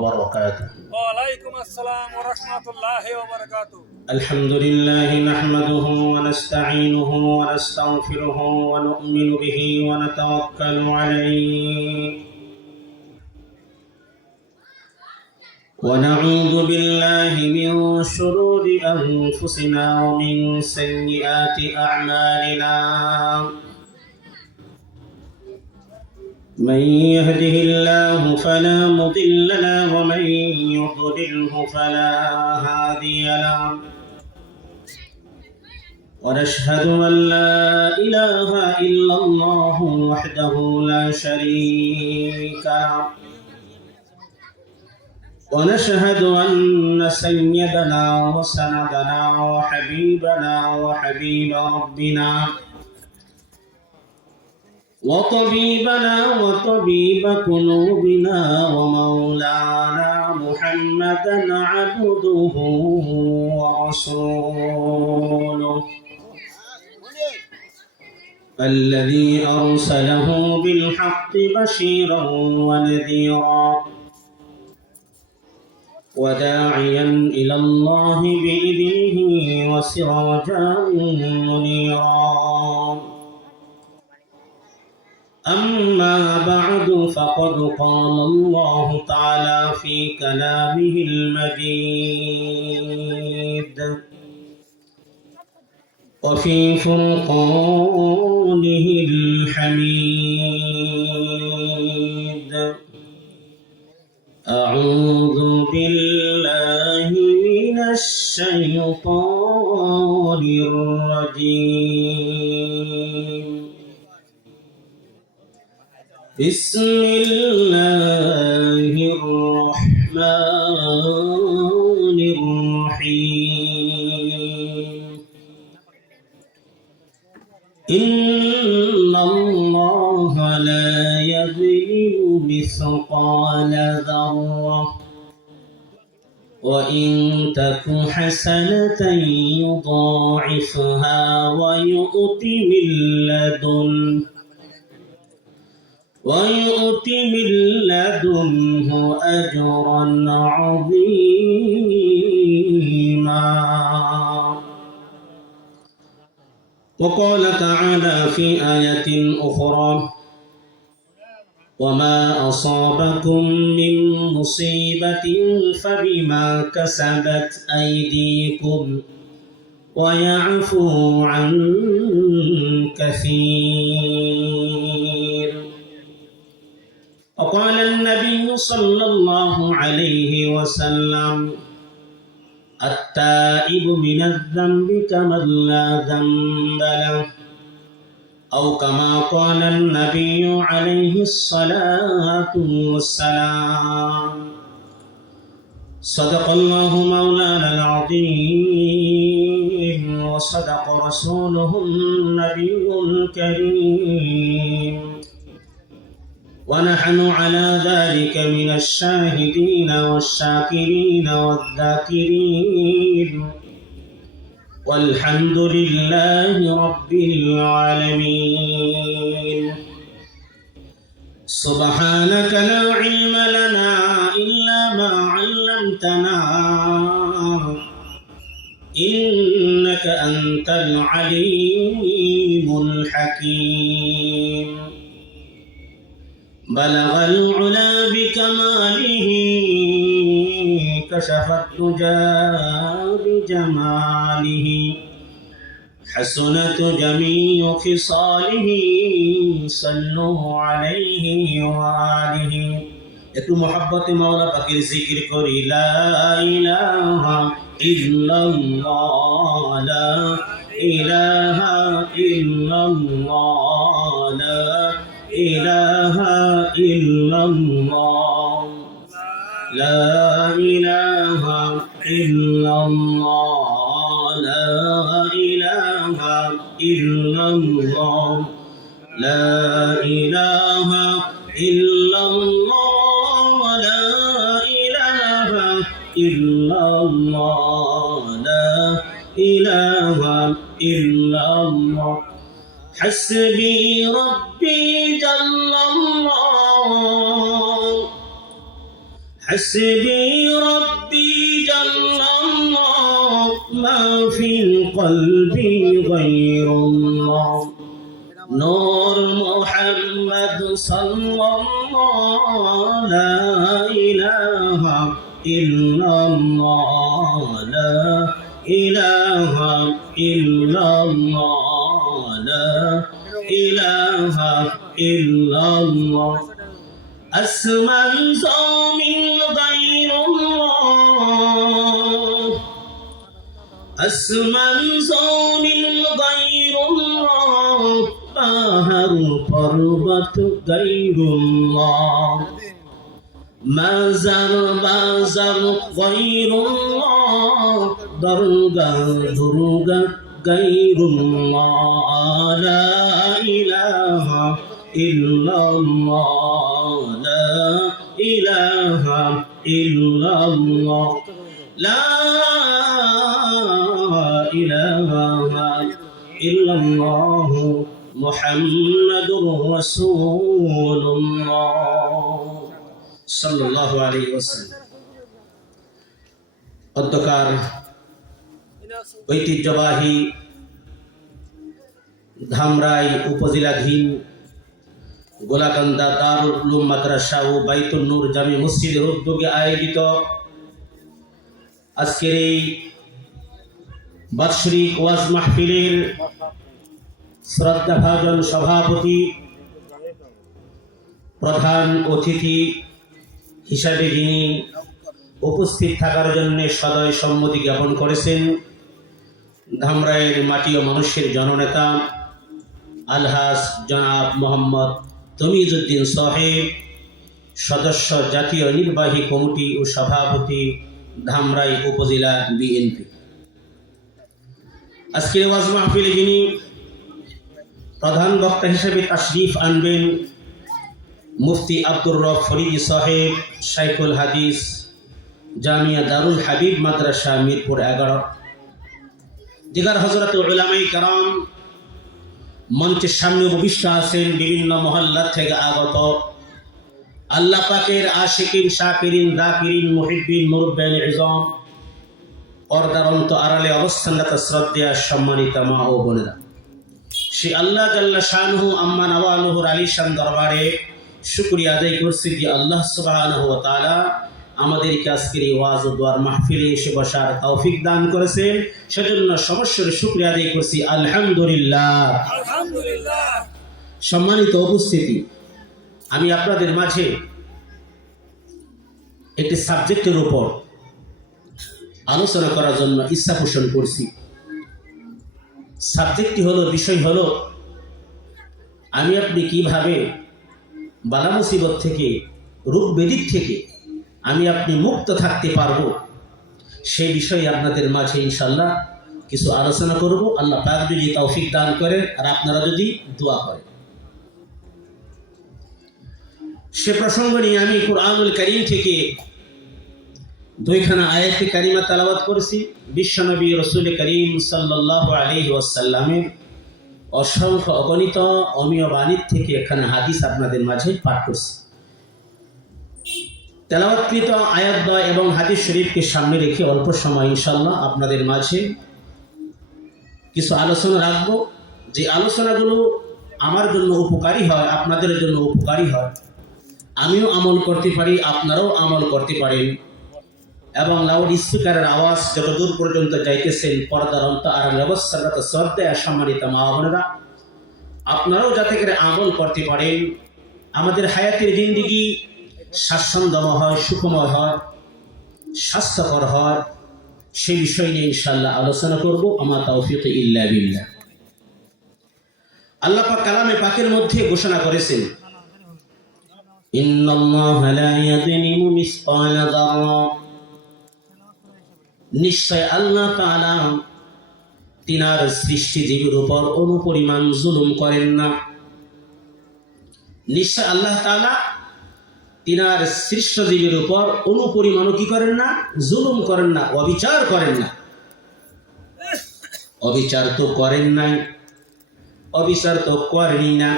وبركاته. وعليكم السلام ورحمة الله وبركاته. الحمد لله نحمده ونستعينه ونستغفره ونؤمن به ونتوكل عليه ونعوذ بالله من شرور أنفسنا ومن سيئات أعمالنا. من يهده الله فلا مضل له ومن يضلله فلا هادي له. ونشهد أن لا إله إلا الله وحده لا شريك له. ونشهد أن سيدنا وسندنا وحبيبنا وحبيب ربنا وطبيبنا وطبيب قلوبنا ومولانا محمدا عبده ورسوله الذي أرسله بالحق بشيرا ونذيرا وداعيا إلى الله بإذنه وسراجا منيرا. أما بعد فقد قال الله تعالى في كلامه المجيد وفي فرقانه الحميد. أعوذ بالله من الشيطان الرجيم. بسم الله الرحمن الرحيم. إن الله لا يظلم مثقال ذرة وإن تك حسنة يضاعفها ويؤت من لدنه أجرا عظيما. وقال تعالى في آية أخرى وما أصابكم من مصيبة فبما كسبت أيديكم ويعفو عن كثير. وقال النبي صلى الله عليه وسلم التائب من الذنب كمن لا ذنب له أو كما قال النبي عليه الصلاة والسلام. صدق الله مولانا العظيم وصدق رسوله النبي الكريم ونحن على ذلك من الشاهدين والشاكرين والذاكرين والحمد لله رب العالمين. سبحانك لا علم لنا إلا ما علمتنا إنك أنت العليم الحكيم. بلغ العلا بكماله كشف الدجى بجماله حسنت جميع خصاله صلوا عليه وآله. একটু মহব্বতে মাওলা পাকের জিকির করি লা ইলাহা ইল্লাল্লাহ লা ইলাহা ইল্লাল্লাহ লা ইলাহা ইল্লাল্লাহ লা ইলাহা ইল্লাল্লাহ লা ইলাহা ইল্লাল্লাহ লা ইলাহা ইল্লাল্লাহ লা ইলাহা ইল্লাল্লাহ লা ইলাহা ইল্লাল্লাহ حسبي ربي جل الله حسبي ربي جل الله ما في قلبي غير الله نور محمد صلى الله لا إله إلا الله لا إله إلا الله لا إله إلا الله أسمع من غير الله أسمع من غير الله باهر পর্বত غير الله مزار بازار غير الله درگاه درگاه غير الله لا إله إلا الله لا إله إلا الله لا إله إلا الله محمد رسول الله صلى الله عليه وسلم অধ্যকার ঐতিহ্যবাহী ধামরাই উপজেলাধীন গোলাকান্দা দারুল উলুম মাদ্রাসা ও বাইতুন নূর জামি মসজিদের উদ্যোগে আয়োজিত আজকের এই বাৎসরিক ওয়াজ মাহফিলের শ্রদ্ধাভাজন সভাপতি প্রধান অতিথি হিসাবে যিনি উপস্থিত থাকার জন্য সদয় সম্মতি জ্ঞাপন করেছেন ধামরাইয়ের মাটি ও মানুষের জননেতা আলহাজ জনাব মোহাম্মদ তমিজউদ্দিন সাহেব সদস্য জাতীয় নির্বাহী কমিটি ও সভাপতি ধামরাই উপজেলা বিএনপি আজকের ওয়াজ মাহফিলে যিনি প্রধান বক্তা হিসেবে তাশরিফ আনবেন মুফতি আব্দুর রব ফরিদি সাহেব শাইখুল হাদিস জামিয়া দারুল হাবিব মাদ্রাসা মিরপুর 11 দিগার হযরত উলামায়ে কেরাম মঞ্চের সামনে উপবিষ্ট আছেন বিভিন্ন মহল্লা থেকে আগত আল্লাহ পাকের আশিকিন শাকিরিন যাকিরিন মুহিব্বিন মুরব্বিন ইজম পর্দার আড়ালে অবস্থানরত শ্রদ্ধেয় সম্মানিত মা ও বোনেরা সে আল্লাহ জাল্লা শানহু আম্মা নওয়ালুহুর আলিশান দরবারে শুকরিয়া আদায় করছি যে আল্লাহ সুবহানাহু ওয়া তাআলা আমাদেরকে আজকের এই ওয়াজ ও দোয়ার মাহফিলে এসে বসার তৌফিক দান করেছেন সেজন্য সমস্যর শুকরিয়া আদায় করছি আলহামদুলিল্লাহ আলহামদুলিল্লাহ সম্মানিত উপস্থিতি আমি আপনাদের মাঝে একটি সাবজেক্টের উপর আলোচনা করার জন্য ইচ্ছা পোষণ করছি সাবজেক্টটি হলো বিষয় হলো আমি আপনি কিভাবে বালা মুসিবত থেকে রোগ ব্যাধি থেকে আমি আপনি মুক্ত থাকতে পারবো সেই বিষয়ে আপনাদের মাঝে ইনশাআল্লাহ কিছু আলোচনা করব আল্লাহ পাক যদি তৌফিক দান করেন আর আপনারা যদি দোয়া করেন সে প্রসঙ্গ নিয়ে আমি কুরআনুল কারীম থেকে দুইখানা আয়াতে কারিমা তেলাওয়াত করেছি বিশ্বনবী রাসূল করিম সাল্লাল্লাহু আলাইহি ওয়াসাল্লামের অসংখ্য অগণিত অমীয় বাণী থেকে এখানে হাদিস আপনাদের মাঝে পাঠ করছি তেলাওয়াতকৃত আয়াতদ্বয় এবং হাদিস শরীফকে সামনে রেখে অল্প সময় ইনশাআল্লাহ আপনাদের মাঝে কিছু আলোচনা রাখব যে আলোচনাগুলো আমার জন্য উপকারী হয় আপনাদের জন্য উপকারী হয় আমিও আমল করতে পারি আপনারাও আমল করতে পারেন এবং লাউড স্পিকারের আওয়াজ যতদূর পর্যন্ত যাইতেছেন পর্দার আড়ালে অবস্থানরত শ্রদ্ধেয় সম্মানিত মা বোনেরা আপনারাও যাতে করে আমল করতে পারেন আমাদের হায়াতের জিন্দেগি স্বাচ্ছন্দ্যময় হয় সুখময় হয় স্বাস্থ্যকর হয় সেই বিষয় নিয়ে ইনশাআল্লাহ আলোচনা করব আমার তাওফীক ইল্লা বিল্লাহ আল্লাহ পাক কালামে পাকের মধ্যে ঘোষণা করেছেন ইন্নাল্লাহা লা ইয়াযলিমু মিসকালা যাররা নিশ্চয় আল্লাহ তাআলা তিনার সৃষ্টিজীবের উপর অনুপরিমাণ জুলুম করেন না নিশ্চয় আল্লাহ তাআলা তিনার সৃষ্টজীবের উপর অনুপরিমাণও কি করেন না জুলুম করেন না অবিচার করেন না অবিচার তো করেন নাই অবিচার তো করেনি না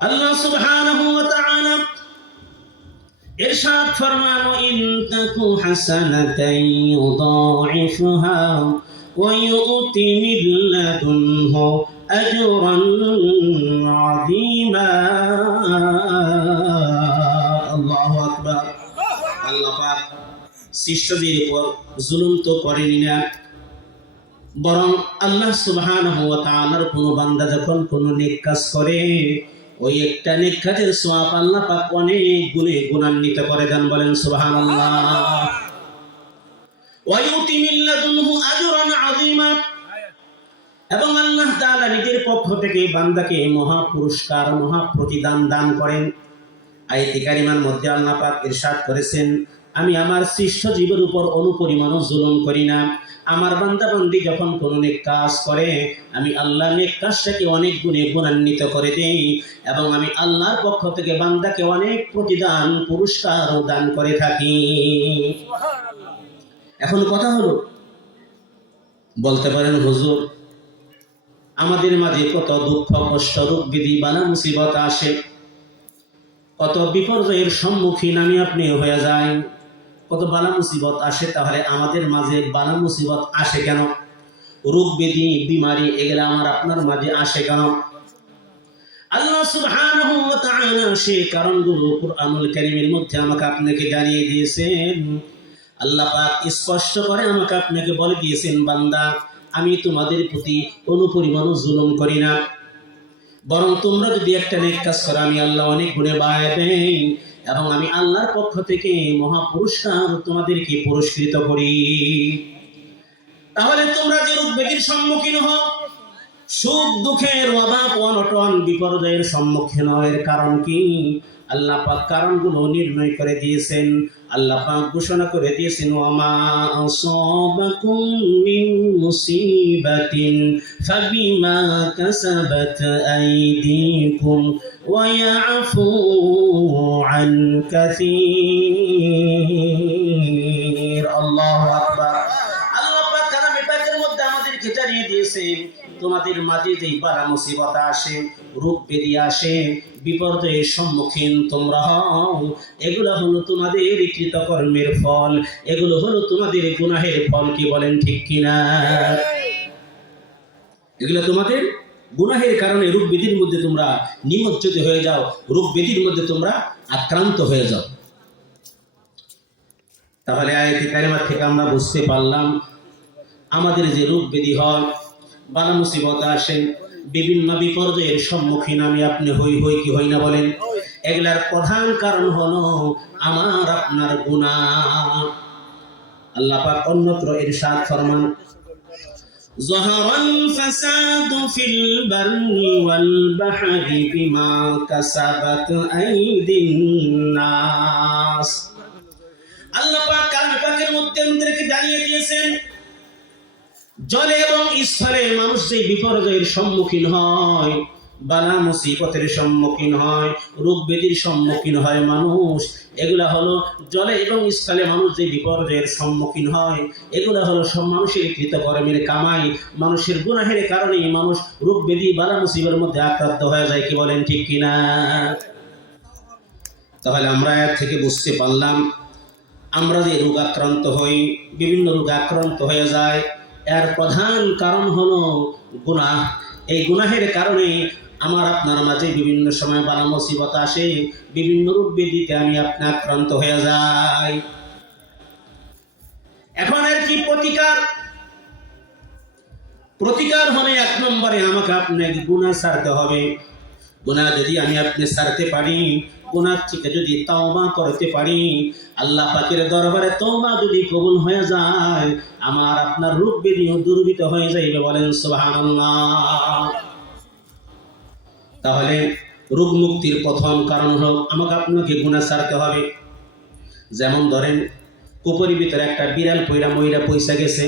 আল্লাহ সুবহানাহু ওয়া তাআলা ইরশাদ ফরমান ইন তাকু হাসানাতান ইউদাইফুহা ওয়া ইউতি মিন লাদুনহু আজরান আযীমা। আল্লাহু আকবার। আল্লাহ পাক সৃষ্টিদের উপর জুলুম তো করেনি না, বরং আল্লাহ সুবহানাহু ওয়া তাআলার কোন বান্দা যখন কোন নেক কাজ করে, ওই একটা নেক কাজের সওয়াব আল্লাহ পাক অনেক গুণে গুণান্বিত করে দেন। বলেন সুবহানাল্লাহ। ওয়া ইউতি মিন লাদুনহু আজরান আযীমা। এবং আল্লাহ তাআলা নিজের পক্ষ থেকে বান্দাকে মহা পুরস্কার, মহা প্রতিদান দান করেন। আয়াতে কারিমার মধ্যে আল্লাহ পাক ইরশাদ করেছেন, আমি আমার সৃষ্ট জীবের উপর অনুপরিমাণও জুলুম করি না। আমার বান্দা বান্দি যখন কোনো নেক কাজ করে, আমি আল্লাহ নেক কাজটাকে অনেক গুণে গুণান্বিত করে দেই এবং আমি আল্লাহর পক্ষ থেকে বান্দাকে অনেক প্রতিদান, পুরস্কারও দান করে থাকি। এখন কথা হলো, বলতে পারেন হুজুর, আমাদের মাঝে কত দুঃখ, কষ্ট, রোগ ব্যাধি, বালা মুসিবত আসে, কত বিপর্যয়ের সম্মুখীন আমি আপনি হয়ে যাই, কত বালা মুসিবত আসে। তাহলে আমাদের মাঝে বালা মুসিবত আসে কেন? রোগ ব্যাধি, বিমারি, এগুলা আমার আপনার মাঝে আসে কেন? আল্লাহ সুবহানাহু ওয়া তাআলা সেই কারণগুলো কুরআনুল কারীমের মধ্যে আমাকে আপনাকে জানিয়ে দিয়েছেন। আল্লাহ পাক স্পষ্ট করে আমাকে আপনাকে বলে দিয়েছেন, বান্দা, আমি তোমাদের প্রতি অনুপরিমাণও জুলুম করি না, বরং তোমরা যদি একটা নেক কাজ করো, আমি আল্লাহ অনেক গুণে বাড়ায় দেই এবং আমি আল্লাহর পক্ষ থেকে মহা পুরস্কার তোমাদেরকে পুরস্কৃত করি। তাহলে তোমরা যে রোগ ব্যাধির সম্মুখীন হও, সুখ দুঃখের, অভাব অনটন, বিপর্যয়ের সম্মুখীন হওয়ার কারণ কি? আল্লাহ পাক কারণগুলো নির্ণয় করে দিয়েছেন। আল্লাহ পাক ঘোষণা করে দিয়েছেন, ওয়ামা আসাবাকুম মিন মুসিবাতিন ফাবিমা কাসাবাত আইদিকুম ওয়া ইয়াফু আন কাসীর। আল্লাহু আকবার। আল্লাহ পাক কালামে পাকের মধ্যে আমাদেরকে জানিয়ে দিয়েছেন, তোমাদের মাঝে যেই বালা মুসিবত আসে, রোগ ব্যাধি আসে, বিপর্যয়ের সম্মুখীন তোমরা হও, এগুলো হলো তোমাদের কৃতকর্মের ফল, এগুলো হলো তোমাদের গুনাহের ফল। কি বলেন ঠিক কিনা? এগুলো তোমাদের গুনাহের কারণে রোগ ব্যাধির মধ্যে তোমরা নিমজ্জিত হয়ে যাও, রোগ ব্যাধির মধ্যে তোমরা আক্রান্ত হয়ে যাও। তাহলে আয়াতে কারিমা থেকে আমরা বুঝতে পারলাম, আমাদের যে রোগ ব্যাধি হয়, বালা মুসিবত আসে, বিভিন্ন বিপর্যয়ের সম্মুখীন আমি আপনি হই কি হই না বলেন? এগুলার প্রধান কারণ হলো আমার আপনার গুনাহ। আল্লাহ পাক অন্যত্র ইরশাদ ফরমান, যাহারাল ফাসাদু ফিল বাররি ওয়াল বাহরি বিমা কাসাবাত আইদিন নাস। আল্লাহ পাক কালামে পাকের মধ্যে আমাদেরকে জানিয়ে দিয়েছেন, জলে এবং স্থলে মানুষ যে বিপর্যয়ের সম্মুখীন হয়, বালা মুসিবতের সম্মুখীন হয়, রোগ ব্যাধির সম্মুখীন হয় মানুষ, এগুলা হলো জলে এবং স্থলে মানুষ যে বিপর্যয়ের সম্মুখীন হয়, এগুলা হলো সব মানুষের কৃতকর্মের কামাই। মানুষের গুনাহের কারণেই মানুষ রোগ ব্যাধি, বালা মুসিবের মধ্যে আক্রান্ত হয়ে যায়। কি বলেন ঠিক কিনা? তাহলে আমরা এর থেকে বুঝতে পারলাম, আমরা যে রোগ আক্রান্ত হই, বিভিন্ন রোগ আক্রান্ত হয়ে যায়, এর প্রধান কারণ হলো গুনাহ। এই গুনাহের কারণে আমার আপনার মাঝে বিভিন্ন সময় বালা মুসিবত আসে, বিভিন্ন রোগ ব্যাধিতে আমি আপনি আক্রান্ত হয়ে যাই। এখন এর কি প্রতিকার? প্রতিকার হলে এক নম্বরে আমাকে আপনাকে গুনাহ ছাড়তে হবে। গুনাহ যদি আমি আপনি ছাড়তে পারি, গুনাহ থেকে যদি তওবা করতে পারি, আল্লাহ পাকের দরবারে তওবা যদি কবুল হয়ে যায়, আমার আপনার রোগ ব্যাধিও দূরীভূত হয়ে যাইবে। বলেন সুবহানাল্লাহ। তাহলে রোগ মুক্তির প্রথম কারণ হলো আমাকে আপনাকে গুনাহ ছাড়তে হবে। যেমন ধরেন, কূপের ভিতরে একটা বিড়াল পইরা মইরা পয়সা গেছে,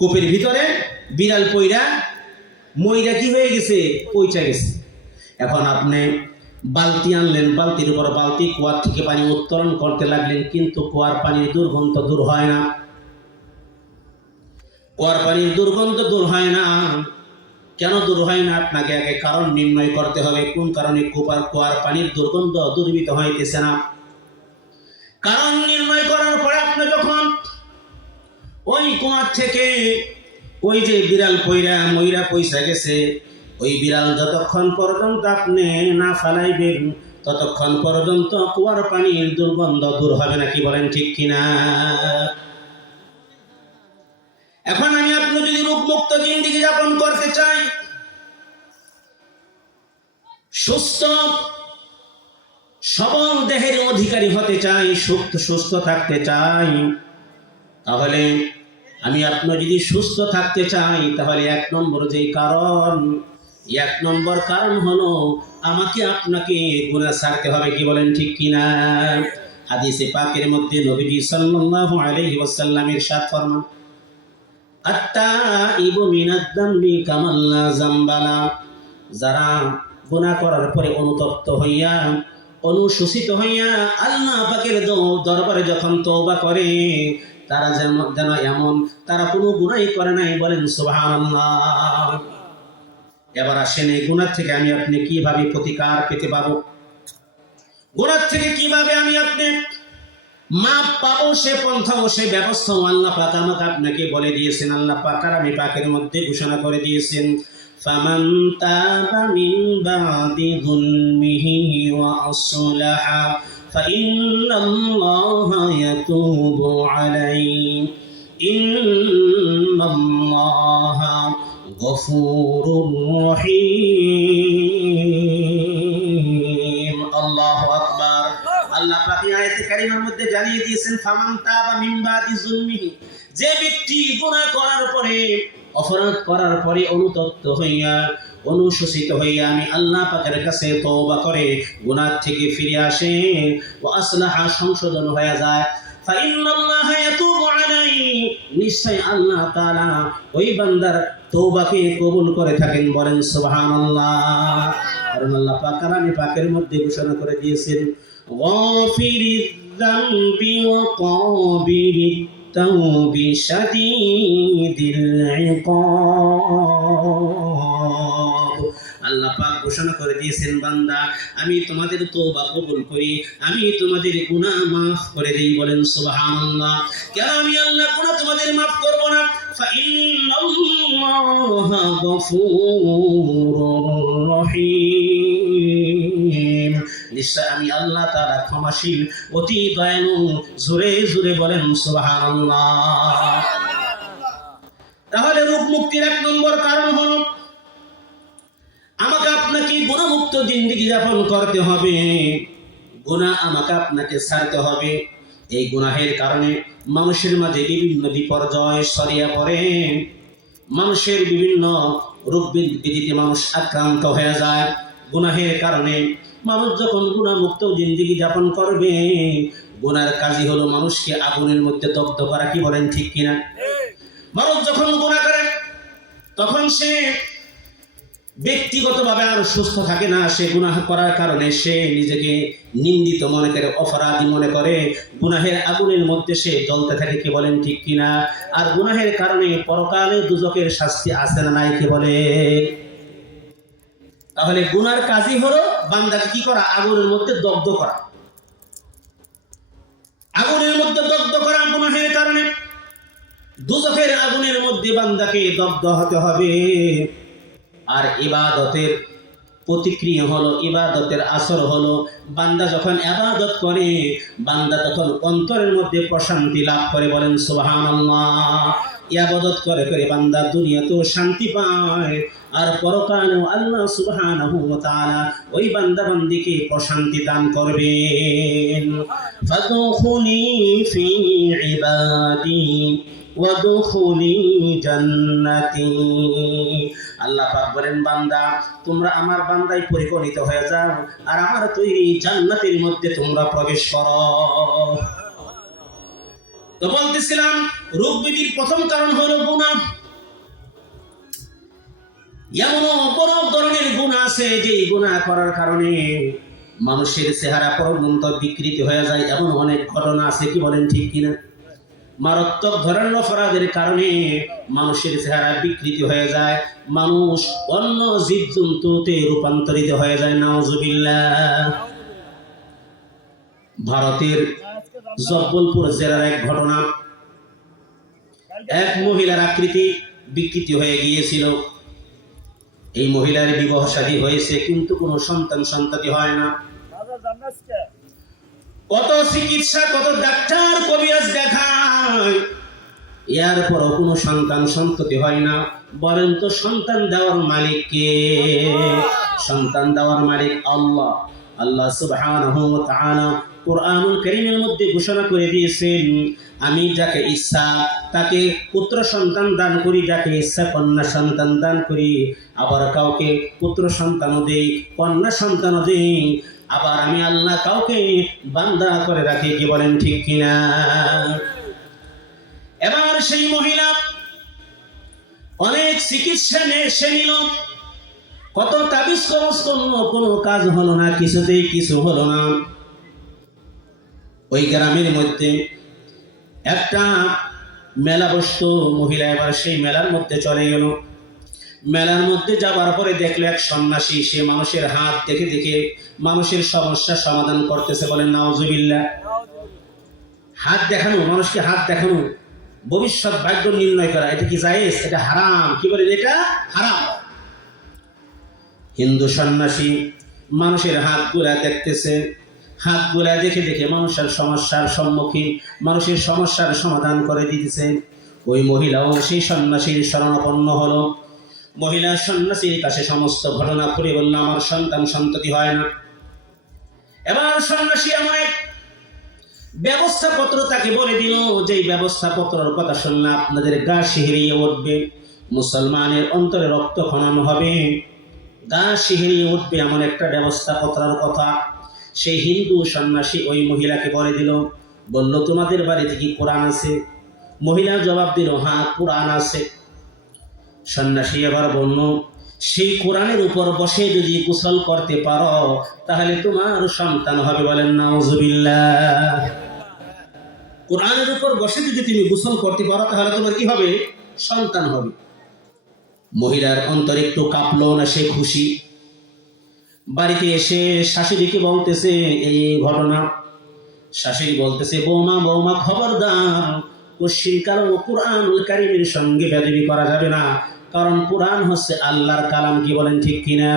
কূপের ভিতরে বিড়াল পইরা মইরা কি হয়ে গেছে? পয়সা গেছে। এখন আপনি বালতি আনলেন, বালতির উপর বালতি, কুয়ার থেকে পানি উত্তোলন করতে লাগলেন, কিন্তু কুয়ার পানির দুর্গন্ধ দূর হয় না। কুয়ার পানির দুর্গন্ধ দূর হয় না। কেন দূর হয় না? আপনাকে আগে কারণ নির্ণয় করতে হবে, কোন কারণে কুয়ার পানির দুর্গন্ধ দূরীভূত হইতেছে না। কারণ নির্ণয় করার পরে আপনি যখন ওই কুয়ার থেকে ওই যে বিড়াল ময়রা পয়সা গেছে, ওই বিড়াল যতক্ষণ পর্যন্ত আপনি না ফালাইবেন ততক্ষণ পর্যন্ত কুয়ার পানির দুর্গন্ধ দূর হবে না, কি বলেন ঠিক কিনা? এখন আমি আপনি যদি রোগমুক্ত জিন্দেগি যাপন করতে চাই, সুস্থ সবল দেহের অধিকারী হতে চাই, সুস্থ থাকতে চাই, তাহলে আমি আপনার যদি সুস্থ থাকতে চাই তাহলে এক নম্বর কারণ হলো আমাকে আপনাকে গুনাহ ছাড়তে হবে, কি বলেন ঠিক কিনা? হাদিসে পাকের মধ্যে নবীজি সাল্লাল্লাহু আলাইহি ওয়াসাল্লাম ইরশাদ ফরমান, আত্তাইবু মিনাদ যামবি কামান লা যামবালা, যারা গুনাহ করার পরে অনুতপ্ত হইয়া অনুশোচিত হইয়া আল্লাহ পাকের দরবারে যখন তওবা করে তারা যেন এমন তারা কোনো গুনাহই করে নাই, বলেন সুবহানাল্লাহ। এবার আসেন এই গুনাহ থেকে আমি আপনি কিভাবে প্রতিকার পেতে পাবো, গুনাহ থেকে কিভাবে আমি আপনি মাপ পাবো, সে পন্থাও সে ব্যবস্থাও আল্লাহ পাক আমাকে আপনাকে বলে দিয়েছেন। আল্লাহ পাক আমি পাকের মধ্যে ঘোষণা করে দিয়েছেন, ফামান তাবা মিন বাদি যুলমিহি ওয়া আসলাহা ফাইন্নাল্লাহা ইয়াতুবু আলাইহি ইন্নাল্লাহা গফুরুর রহিম। আল্লাহু আকবার। আল্লাহ পাক আয়াতে কারিমার মধ্যে জানিয়ে দিয়েছেন, ফামান তাবা মিন বাদি যুলমিহি, যে ব্যক্তি গুনাহ করার পরে অপরাধ করার পরে অনুতপ্ত হইয়া অনুশোচিত হইয়া আমি আল্লাহ পাকের কাছে তওবা করে গুনাহ থেকে ফিরে আসে, ওয়া আসলাহা সংশোধন হয়ে যায়, ফাইন্নাল্লাহা ইয়াতুবু আলাইহি, নিশ্চয় আল্লাহ তাআলা ওই বান্দার তওবাকে কবুল করে থাকেন, বলেন সুবহানাল্লাহ। কারণ আল্লাহ পাক কালামে পাকের মধ্যে ঘোষণা করে দিয়েছেন, গাফিরিয যামবি ওয়া কাবিরিত তাওবি শাদীদিল ইকাব। আল্লাহ পাক ঘোষণা করে দিয়েছেন, বান্দা আমি তোমাদের তওবা কবুল করি, আমি তোমাদের গুনাহ maaf করে দেই, বলেন সুবহানাল্লাহ। কেন আমি আল্লাহ গুনাহ তোমাদের maaf করব না? ফাইন্নাল্লাহা গফুরুর রহিম, নিশ্চয় আমি আল্লাহ তাআলা ক্ষমাশীল অতি দয়ালু, জোরে জোরে বলেন সুবহানাল্লাহ। তাহলে রোগ মুক্তির এক নম্বর কারণ হলো আমাকে আপনাকে গুনাহমুক্ত জিন্দেগি যাপন করতে হবে, গুনাহ আমাকে আপনাকে ছাড়তে হবে। এই গুনাহের কারণে মানুষের মাঝে বিভিন্ন বিপর্যয় ছড়িয়ে পড়ে, মানুষের বিভিন্ন রোগ ব্যাধিতে মানুষ আক্রান্ত হয়ে যায়। গুনাহের কারণে মানুষ যখন গুনাহমুক্ত জিন্দেগি যাপন করবে, গুনার কাজই হলো মানুষকে আগুনের মধ্যে দগ্ধ করা, কি বলেন ঠিক কিনা? মানুষ যখন গুনাহ করে তখন সে ব্যক্তিগতভাবে আর সুস্থ থাকে না, সে গুনাহ করার কারণে সে নিজেকে নিন্দিত মনে করে, অপরাধী মনে করে, গুনাহের আগুনের মধ্যে সে জ্বলতে থাকে, কি বলেন ঠিক কিনা? আর গুনাহের কারণে পরকালে দুজকের শাস্তি আছে না নাই, কি বলে? তাহলে গুনার কাজই হলো বান্দাকে কি করা? আগুনের মধ্যে দগ্ধ করা। আগুনের মধ্যে দগ্ধ করা গুনাহের কারণে দুজকের আগুনের মধ্যে বান্দাকে দগ্ধ হতে হবে। আর ইবাদতের প্রতিক্রিয়া হলো, ইবাদতের আসর হলো, বান্দা যখন ইবাদত করে বান্দা তখন অন্তরের মধ্যে প্রশান্তি লাভ করে, বলেন সুবহানাল্লাহ। ইবাদত করে করে বান্দা দুনিয়াতেও শান্তি পায় আর পরকালেও আল্লাহ সুবহানাহু ওয়া তাআলা ওই বান্দা বান্দিকে প্রশান্তি দান করবেন। ফাদখুলি ফি ইবাদি ওয়াদখুলি জান্নাতি। আল্লাহ পাক বলেন, বান্দা তোমরা আমার বান্দায় পরিগণিত হয়ে যাও আর আমার তৈরি জান্নাতের মধ্যে তোমরা প্রবেশ করো। তো বলতেছিলাম রোগ ব্যাধির প্রথম কারণ হলো গুনাহ। এমন বড় ধরনের গুনাহ আছে যে গুনাহ করার কারণে মানুষের চেহারা পর্যন্ত বিকৃত হয়ে যায়, এমন অনেক ঘটনা আছে, কি বলেন ঠিক কিনা? মারাত্মক ধরনের অপরাধের কারণে মানুষের চেহারা বিকৃত হয়ে যায়, মানুষ অন্য জীবজন্তুতে রূপান্তরিত হয়ে যায়, নাউজুবিল্লাহ। ভারতের জব্বলপুর জেলার এক ঘটনা। এক মহিলার আকৃতি বিকৃতি হয়ে গিয়েছিল। এই মহিলার বিবাহ শাদী হয়েছে, কিন্তু কোনো সন্তানতি হয় না। কত চিকিৎসা, কত ডাক্তার কবিরাজ দেখায়, এরপরও কোনো সন্ততি হয় না। বলেন তো সন্তান দেওয়ার মালিক কে? সন্তান দেওয়ার মালিক আল্লাহ। আল্লাহ সুবহানাহু ওয়া তাআলা কুরআনুল কারীমের মধ্যে ঘোষণা করে দিয়েছেন, আমি যাকে ইচ্ছা তাকে পুত্র সন্তান দান করি, যাকে ইচ্ছা কন্যা সন্তান দান করি। আবার কাউকে পুত্র সন্তানও দেই, কন্যা সন্তানও দেই। আবার আমি আল্লাহ কাউকে বান্দা করে রাখি। কি বলেন ঠিক কিনা? এবার সেই মহিলা অনেক চিকিৎসা নিল, কত তাবিজ খরচ করলো, কোনো কাজ হলো না, কিছুতেই কিছু হলো না। ওই গ্রামের মধ্যে একটা মেলা বসতো। মহিলা এবার সেই মেলার মধ্যে চলে গেল। মেলার মধ্যে যাবার পরে দেখলো এক সন্ন্যাসী, সে মানুষের হাত দেখে দেখে মানুষের সমস্যা সমাধান করতেছে। বলেন নাউজুবিল্লাহ। হাত দেখানো, মানুষকে হাত দেখানো, ভবিষ্যৎ ভাগ্য নির্ণয় করা, এটা কি জায়েজ? এটা হারাম। কি বলেন? এটা হারাম। হিন্দু সন্ন্যাসী মানুষের হাতগুলা দেখতেছে, হাতগুলা দেখে দেখে মানুষের সমস্যার সম্মুখীন, মানুষের সমস্যার সমাধান করে দিতেছে। ওই মহিলাও সেই সন্ন্যাসীর শরণাপন্ন হলো। মহিলা সন্ন্যাসীর কাছে সমস্ত ঘটনা খুলে বলল, আমার সন্ততি হয় না। এবার সন্ন্যাসী আমায় ব্যবস্থাপত্র তাকে বলে দিল, যে ব্যবস্থাপত্রের কথা শুনলে আপনাদের গা শিহরিয়ে উঠবে, মুসলমানের অন্তরে রক্ত খনানো হবে, গা শিহরিয়ে উঠবে, এমন একটা ব্যবস্থাপত্রের কথা সেই হিন্দু সন্ন্যাসী ওই মহিলাকে বলে দিল। বলল, তোমাদের বাড়িতে কি কোরআন আছে? মহিলা জবাব দিল, হ্যাঁ কোরআন আছে। সন্ন্যাসী এবার বলল, সেই কোরআনের উপর বসে যদি গোসল করতে পারো তাহলে তোমার সন্তান হবে। বলেন নাউজুবিল্লাহ। কোরআনের উপর বসে যদি তুমি গোসল করতে পারো তাহলে তোমার কি হবে? সন্তান হবে। মহিলার অন্তরে একটু কাঁপলো না, সে খুশি। বাড়িতে এসে শাশুড়িকে বলতেছে এই ঘটনা। শাশুড়ি বলতেছে, বৌমা খবরদার, কোশ্চিন কারো কুরআনুল কারীমের সঙ্গে বেয়াদবি করা যাবে না, কারণ কুরআন হচ্ছে আল্লাহর কালাম। কি বলেন ঠিক কিনা?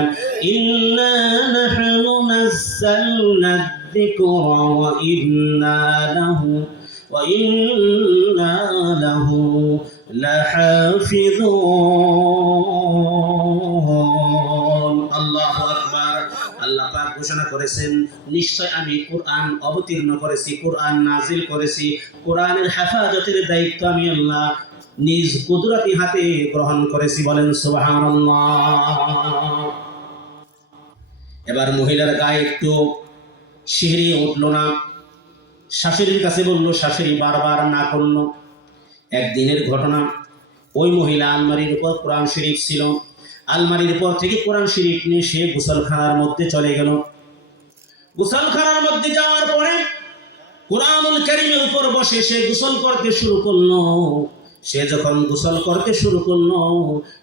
ইন্না নাহনু নাযালনা যিকরা ওয়া ইন্না লাহু লাহাফিযুন। আল্লাহু আকবার। আল্লাহ পাক ঘোষণা করেছেন, নিশ্চয় আমি কোরআন অবতীর্ণ করেছি, কোরআন নাজিল করেছি, কোরআনের হেফাজতের দায়িত্ব আমি আল্লাহ নিজ কুদরতি হাতে গ্রহণ করেছি। বলেন সুবহানাল্লাহ। এবার মহিলার গায়ে একটু শিহরিয়ে উঠল না। শাশুড়ির কাছে বলল, শাশুড়ি বারবার না করলো। একদিনের ঘটনা, ওই মহিলা আলমারির উপর কোরআন শরীফ ছিল, আলমারির উপর থেকে কোরআন শরীফ নিয়ে সে গোসলখানার মধ্যে চলে গেল। গোসলখানার মধ্যে যাওয়ার পরে কুরআনুল কারীমের উপর বসে সে গোসল করতে শুরু করলো। সে যখন গোসল করতে শুরু করলো,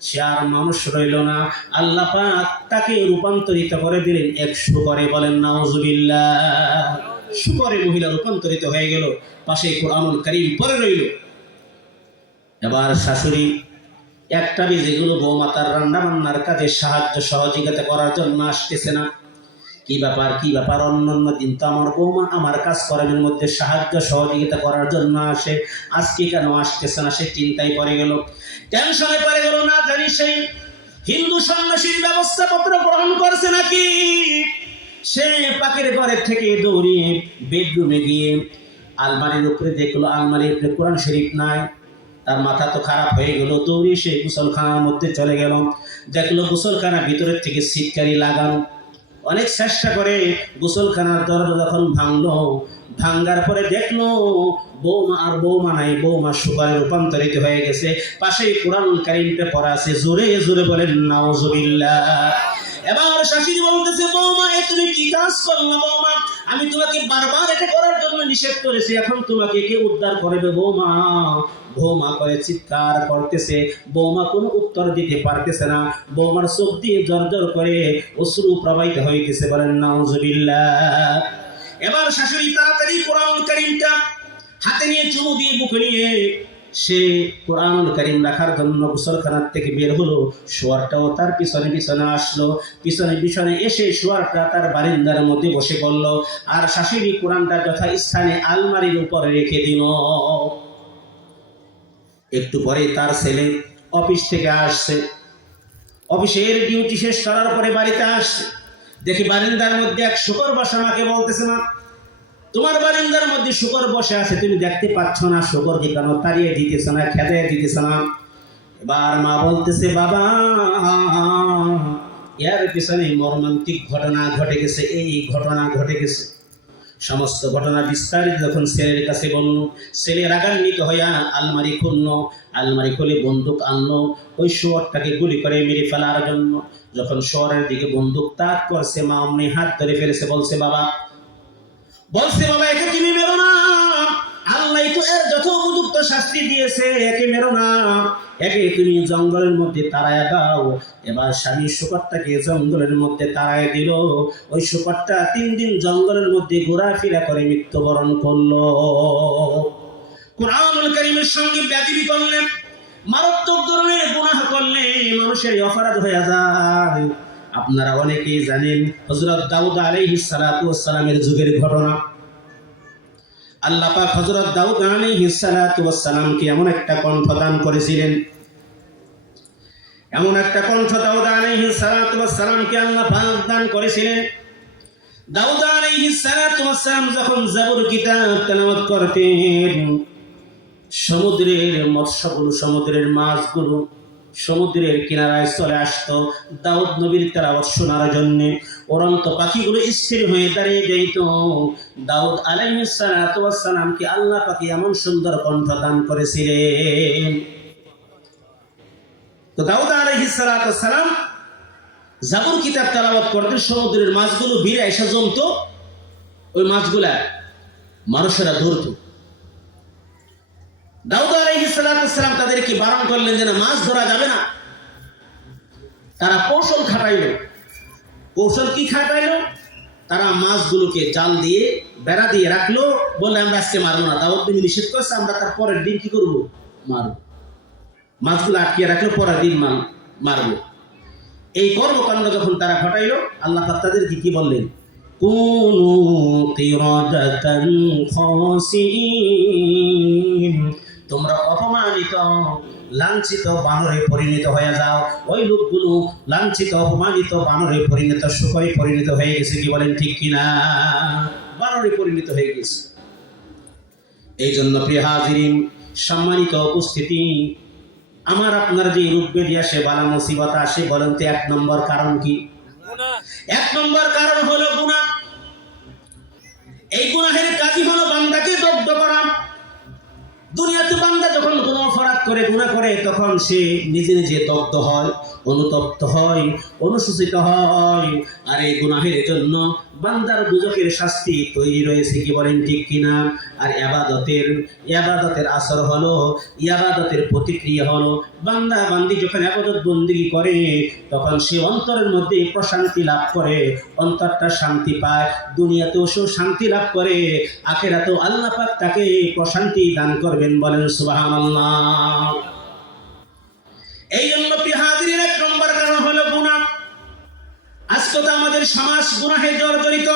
সে আর মানুষ রইল না। আল্লাহ পাক তাকে রূপান্তরিত করে দিলেন এক শুকরে। বলেন নাউজুবিল্লাহ। শুকরে মহিলা রূপান্তরিত হয়ে গেল, পাশে কুরআনুল কারীম পড়ে রইল। এবার শাশুড়ি একটা যেগুলো বৌমা তার রান্না বান্নার কাজে সাহায্য সহযোগিতা করার জন্য আসতেছে না। কি ব্যাপার, অন্য দিন তো আমার বৌমা আমার কাজ কর্মের মধ্যে সাহায্য সহযোগিতা করার জন্য আসে, আজকে কেন আসতেছে না? সে চিন্তায় পড়ে গেল, টেনশনে পড়ে গেল। না জানি সেই হিন্দু সন্ন্যাসীর ব্যবস্থাপত্র গ্রহণ করছে নাকি। সে পাকের ঘরের থেকে দৌড়িয়ে বেডরুমে গিয়ে আলমারির উপরে দেখলো, আলমারির উপরে কোরআন শরীফ নাই। তার মাথা তো খারাপ হয়ে গেল। দৌড়িয়ে সে গোসলখানার মধ্যে চলে গেল, দেখলো গোসলখানা ভিতরের থেকে সিটকারি লাগানো। অনেক চেষ্টা করে গোসলখানার দরজা যখন ভাঙলো, ভাঙ্গার পরে দেখলো বৌমা আর বৌমা নাই, বৌমা শুকরে রূপান্তরিত হয়ে গেছে। পাশেই কুরআনুল কারীমটা পড়া আছে। জোরে জোরে বলেন নাউজুবিল্লাহ। এবার শাশুড়ি বলতেছে, বৌমা এ তুমি কি কাজ করলে? বৌমা আমি তোমাকে বারবার এটা করার জন্য নিষেধ করেছি, এখন তোমাকে কে উদ্ধার করবে? বৌমা বৌমা করে চিৎকার করতেছে। বৌমা কোনো উত্তর দিতে পারতেছে না। বৌমার চোখ দিয়ে জর্জর করে অশ্রু প্রবাহিত হইতেছে। বলেন নাউজুবিল্লাহ। এবার শাশুড়ি তাড়াতাড়ি কোরআনুল কারীমটা হাতে নিয়ে চুমু দিয়ে বুকে নিয়ে সে কোরআনুল কারীম রাখার জন্য গোসলখানার থেকে বের হলো। শোয়ারটাও তার পিছনে পিছনে আসলো, পিছনে পিছনে এসে শোয়ারটা তার বারিন্দার মধ্যে বসে পড়ল। আর শাশুড়ি কোরআনটা যথাস্থানে আলমারির উপরে রেখে দিল। একটু পরে তার ছেলে অফিস থেকে আসছে, অফিসের ডিউটি শেষ করার পরে বাড়িতে আসছে, দেখি বারিন্দার মধ্যে এক শূকর বসা। মাকে বলতেছে, মা তোমার বারিন্দার মধ্যে শূকর বসে আছে, তুমি দেখতে পাচ্ছ না শূকরকে কেন তাড়িয়ে দিতেছ না, খেতে দিতেছ না? এবার মা বলতেছে, বাবা এর পিছনে মর্মান্তিক ঘটনা ঘটে গেছে, এই ঘটনা ঘটে গেছে। সমস্ত ঘটনা বিস্তারিত যখন ছেলের কাছে বলল, ছেলে রাগান্বিত হইয়া আলমারি খুললো, আলমারি খুলে বন্দুক আনলো ওই শুয়োরটাকে গুলি করে মেরে ফেলার জন্য। যখন শুয়োরের দিকে বন্দুক তাক করছে, মা অমনি হাত ধরে ফেলেছে, বলছে বাবা একে তুমি মেরো না, আল্লাহ তো এর যত উপযুক্ত শাস্তি দিয়েছে, একে মেরো না, একে তুমি জঙ্গলের মধ্যে তাড়ায় দাও। এবার স্বামী শূকরটাকে জঙ্গলের মধ্যে তাড়ায় দিল। ওই শূকরটা 3 দিন জঙ্গলের মধ্যে ঘোরাফেরা করে মৃত্যুবরণ করলো। কোরআনুল কারীমের সঙ্গে বেয়াদবি করলে, মারাত্মক ধরনের গুনাহ করলে মানুষের অপরাধ হয়ে যায়। আপনারা অনেকেই জানেন হযরত দাউদ আলাইহিস সালাতু ওয়াস সালামের যুগের ঘটনা। আল্লাহ পাক হযরত দাউদ আলাইহিস সালাতু ওয়াস সালামকে এমন একটা কণ্ঠ দান করেছিলেন, এমন একটা কণ্ঠ দাউদ আলাইহিস সালাতু ওয়াস সালামকে আল্লাহ পাক দান করেছিলেন। দাউদ আলাইহিস সালাতু ওয়াস সালাম যখন জাবুর কিতাব তেলাওয়াত করতেন, সমুদ্রের মৎস্যগুলো, সমুদ্রের মাছগুলো সমুদ্রের কিনারায় চলে আসতো দাউদ নবীর তেলাওয়াত শোনার জন্য। উড়ন্ত পাখিগুলো স্থির হয়ে দাঁড়িয়ে যেত। দাউদ আলাইহিস সালাতু ওয়াস সালামকে আল্লাহ পাক এমন সুন্দর কণ্ঠ দান করেছিলেন। তো দাউদ আলাইহিস সালাতু ওয়াস সালাম জাবুর কিতাব তেলাওয়াত করতেন, সমুদ্রের মাছগুলো ভিড়ে এসে জমতো, ওই মাছগুলা মানুষেরা ধরতো। দাউদ আলাইহিস সালাতু ওয়াস সালাম তাদেরকে বারণ করলেন যে না, মাছ ধরা যাবে না। তারা কৌশল খাটাইল। কৌশল কি খাটাইল? তারা মাছগুলোকে জাল দিয়ে বেড়া দিয়ে রাখলো, বললে আমরা আজকে মারবো না। দাউদ নবী নিষেধ করছে, আমরা তার পরের দিন কি করবো? মারবো। মাছগুলো আটকিয়ে রাখলো, পরের দিন মারবো। এই কর্মকাণ্ড যখন তারা ঘটাইল, আল্লাহ পাক তাদেরকে কি বললেন? কুনু কিরাদাতান খাসিন, তোমরা অপমানিত লাঞ্ছিত বানরে পরিণত হয়ে যাও। ওই লোকগুলো লাঞ্ছিত অপমানিত বানরে পরিণত, শূকরে পরিণত হয়ে গেছে। কি বলেন ঠিক কিনা? বানরে পরিণত হয়ে গেছে। এই জন্য প্রিয় হাজিরিন, সম্মানিত উপস্থিতি, আমার আপনার যে রূপ বেরিয়ে আসে, বালা মুসিবত আসে, বলেন তো 1 নম্বর কারণ কি? 1 নম্বর কারণ হলো গুনাহ। এই গুনাহের কাজই হলো বান্দাকে দগ্ধ করা। দুনিয়াতে বান্দা যখন কোনো অপরাধ করে, গুনাহ করে, তখন সে নিজে নিজে দগ্ধ হয়, অনুতপ্ত হয়, অনুশোচিত হয়। আর এই গুনাহের জন্য বান্দার দুজকের শাস্তি তৈরি রয়েছে। কি বলেন ঠিক কিনা? আর ইবাদতের আসর হলো, ইবাদতের প্রতিক্রিয়া হলো, বান্দা বান্দি যখন ইবাদত বন্দেগী করে, তখন সে অন্তরের মধ্যে প্রশান্তি লাভ করে, অন্তরটা শান্তি পায়। দুনিয়াতেও সে শান্তি লাভ করে, আখিরাতেও আল্লাহ পাক তাকে প্রশান্তি দান করবেন। বলেন সুবহানাল্লাহ। এই জন্য প্রিয় হাজিরিন, 1 নম্বর কারণ হলো গুনাহ। আজকে তো আমাদের সমাজ গুনাহে জর্জরিত।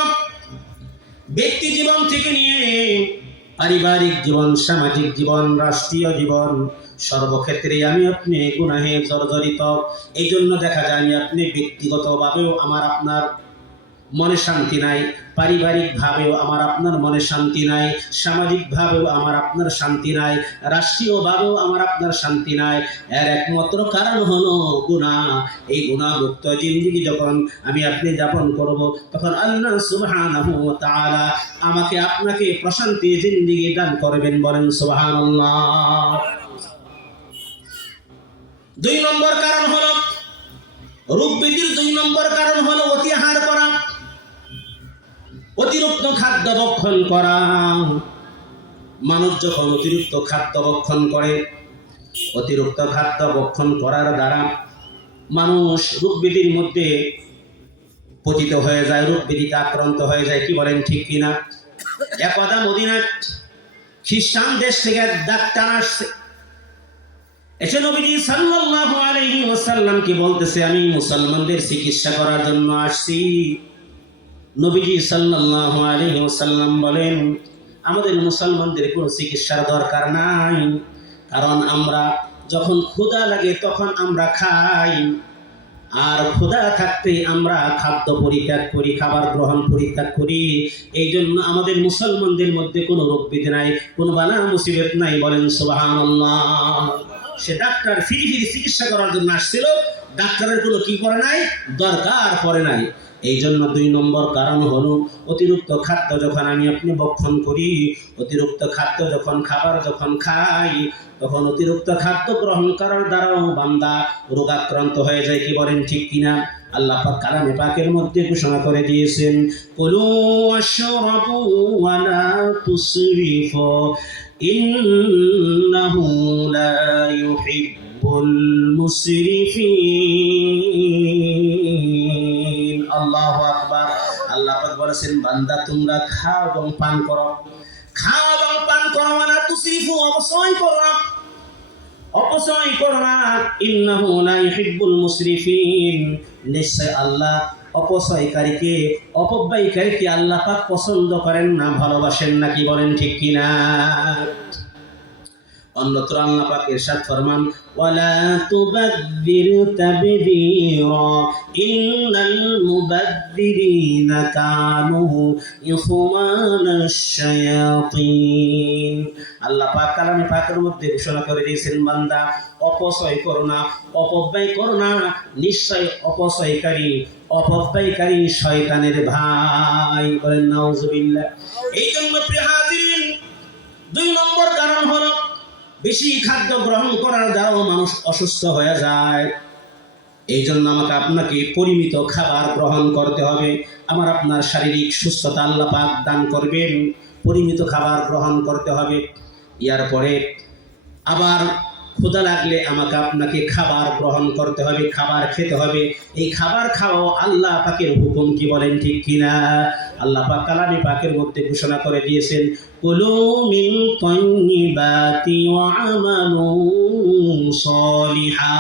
ব্যক্তি জীবন থেকে নিয়ে পারিবারিক জীবন, সামাজিক জীবন, রাষ্ট্রীয় জীবন, সর্বক্ষেত্রে আমি আপনি গুনাহে জর্জরিত। এই জন্য দেখা যায় আমি আপনি ব্যক্তিগতভাবেও আমার আপনার মনে শান্তি নাই, পারিবারিকভাবেও আমার আপনার মনে শান্তি নাই, সামাজিকভাবেও আমার আপনার শান্তি নাই, রাষ্ট্রীয়ভাবেও আমার আপনার শান্তি নাই। এর একমাত্র কারণ হলো গুনাহ। এই গুনাহমুক্ত জিন্দেগি যখন আমি আপনি যাপন করব, তখন আল্লাহ সুবহানাহু ওয়া তাআলা আমাকে আপনাকে প্রশান্তি জিন্দেগি দান করবেন। বলেন সুবহানাল্লাহ। 2 নম্বর কারণ হলো রোগ ব্যাধির 2 নম্বর কারণ হলো অতি আহার করা, অতিরিক্ত খাদ্য ভক্ষণ করা। মানুষ যখন অতিরিক্ত খাদ্য ভক্ষণ করে, অতিরিক্ত খাদ্য ভক্ষণ করার দ্বারা মানুষ রোগ ব্যাধির মধ্যে পতিত হয়ে যায়, রোগ ব্যাধিতে আক্রান্ত হয়ে যায়, কি বলেন ঠিক কিনা? একদা মদিনার খ্রিস্টান দেশ থেকে ডাক্তার আসছে, এসে নবীজি সাল্লাল্লাহু আলাইহি ওয়াসাল্লাম কি বলতেছে, আমি মুসলমানদের চিকিৎসা করার জন্য আসছি। নবীজি সাল্লাল্লাহু আলাইহি ওয়াসাল্লাম বলেন, আমাদের মুসলমানদের কোনো চিকিৎসার দরকার নাই, কারণ আমরা যখন ক্ষুধা লাগে তখন আমরা খাই, আর ক্ষুধা থাকতে আমরা খাদ্য পরিত্যাগ করি, খাবার গ্রহণ পরিত্যাগ করি। এই জন্য আমাদের মুসলমানদের মধ্যে কোনো রোগ ব্যাধি নাই, কোনো বালা মুসিবত নাই, বলেন সুবহানাল্লাহ। সে ডাক্তার ফিরি ফিরি চিকিৎসা করার জন্য আসছিল, ডাক্তারের কোনো কি করে নাই, দরকার পড়ে নাই। এই জন্য 2 নম্বর কারণ হলো, অতিরিক্ত খাদ্য যখন আমি আপনি ভক্ষণ করি, অতিরিক্ত খাদ্য যখন যখন খাই, তখন অতিরিক্ত খাদ্য গ্রহণ করার দ্বারাও বান্দা রোগাক্রান্ত হয়ে যায়, কি বলেন ঠিক কিনা? আল্লাহ পাক কালামে পাকের মধ্যে ঘোষণা করে দিয়েছেন, কুলু ওয়াশরাবু ওয়া লা তুসরিফু ইন্নাহু লা ইউহিব্বুল মুসরিফিন। আল্লাহু আকবার। আল্লাহ পাক বলেছেন, বান্দা তোমরা খাও এবং পান করো, খাও এবং পান করো, না তুসরিফু, অপচয় করো না, অপচয় করো না। ইন্নাহু লা ইউহিব্বুল মুসরিফিন, নিশ্চয় আল্লাহ অপচয়কারীকে, অপব্যয়কারীকে আল্লাহ পাক পছন্দ করেন না, ভালোবাসেন না, কি বলেন ঠিক কিনা? অন্যত্র আল্লাহ পাক ইরশাদ ফরমান, ওয়ালা তুবাদদির তাবদীরা ইন্নাল মুবাদদিরিনা কানু ইখওয়ানাশ শায়াতিন। আল্লাহ পাক কালামে পাকের মধ্যে ঘোষণা করে দিয়েছেন, বান্দা অপচয় করো না, অপব্যয় করো না, নিশ্চয় অপব্যয়কারী শয়তানের ভাই, বলেন নাউজুবিল্লাহ। এই জন্য প্রিয় হাজিরিন, 2 নম্বর কারণ হলো, বেশি খাদ্য গ্রহণ করার দ্বারাও মানুষ অসুস্থ হয়ে যায়। এই জন্য আমাকে আপনাকে পরিমিত খাবার গ্রহণ করতে হবে। আমার আপনার শারীরিক সুস্থতা আল্লাহ পাক দান করবেন, পরিমিত খাবার গ্রহণ করতে হবে। ইয়ার পরে আবার ক্ষুধা লাগলে আমাকে আপনাকে খাবার গ্রহণ করতে হবে, খাবার খেতে হবে। এই খাবার খাও আল্লাহ পাকের হুকুম, কি বলেন ঠিক কিনা? আল্লাহ পাক কালামে পাকের মধ্যে ঘোষণা করে দিয়েছেন, কুলু মিন তাইয়্যিবাতি ওয়া আমালু সলিহা।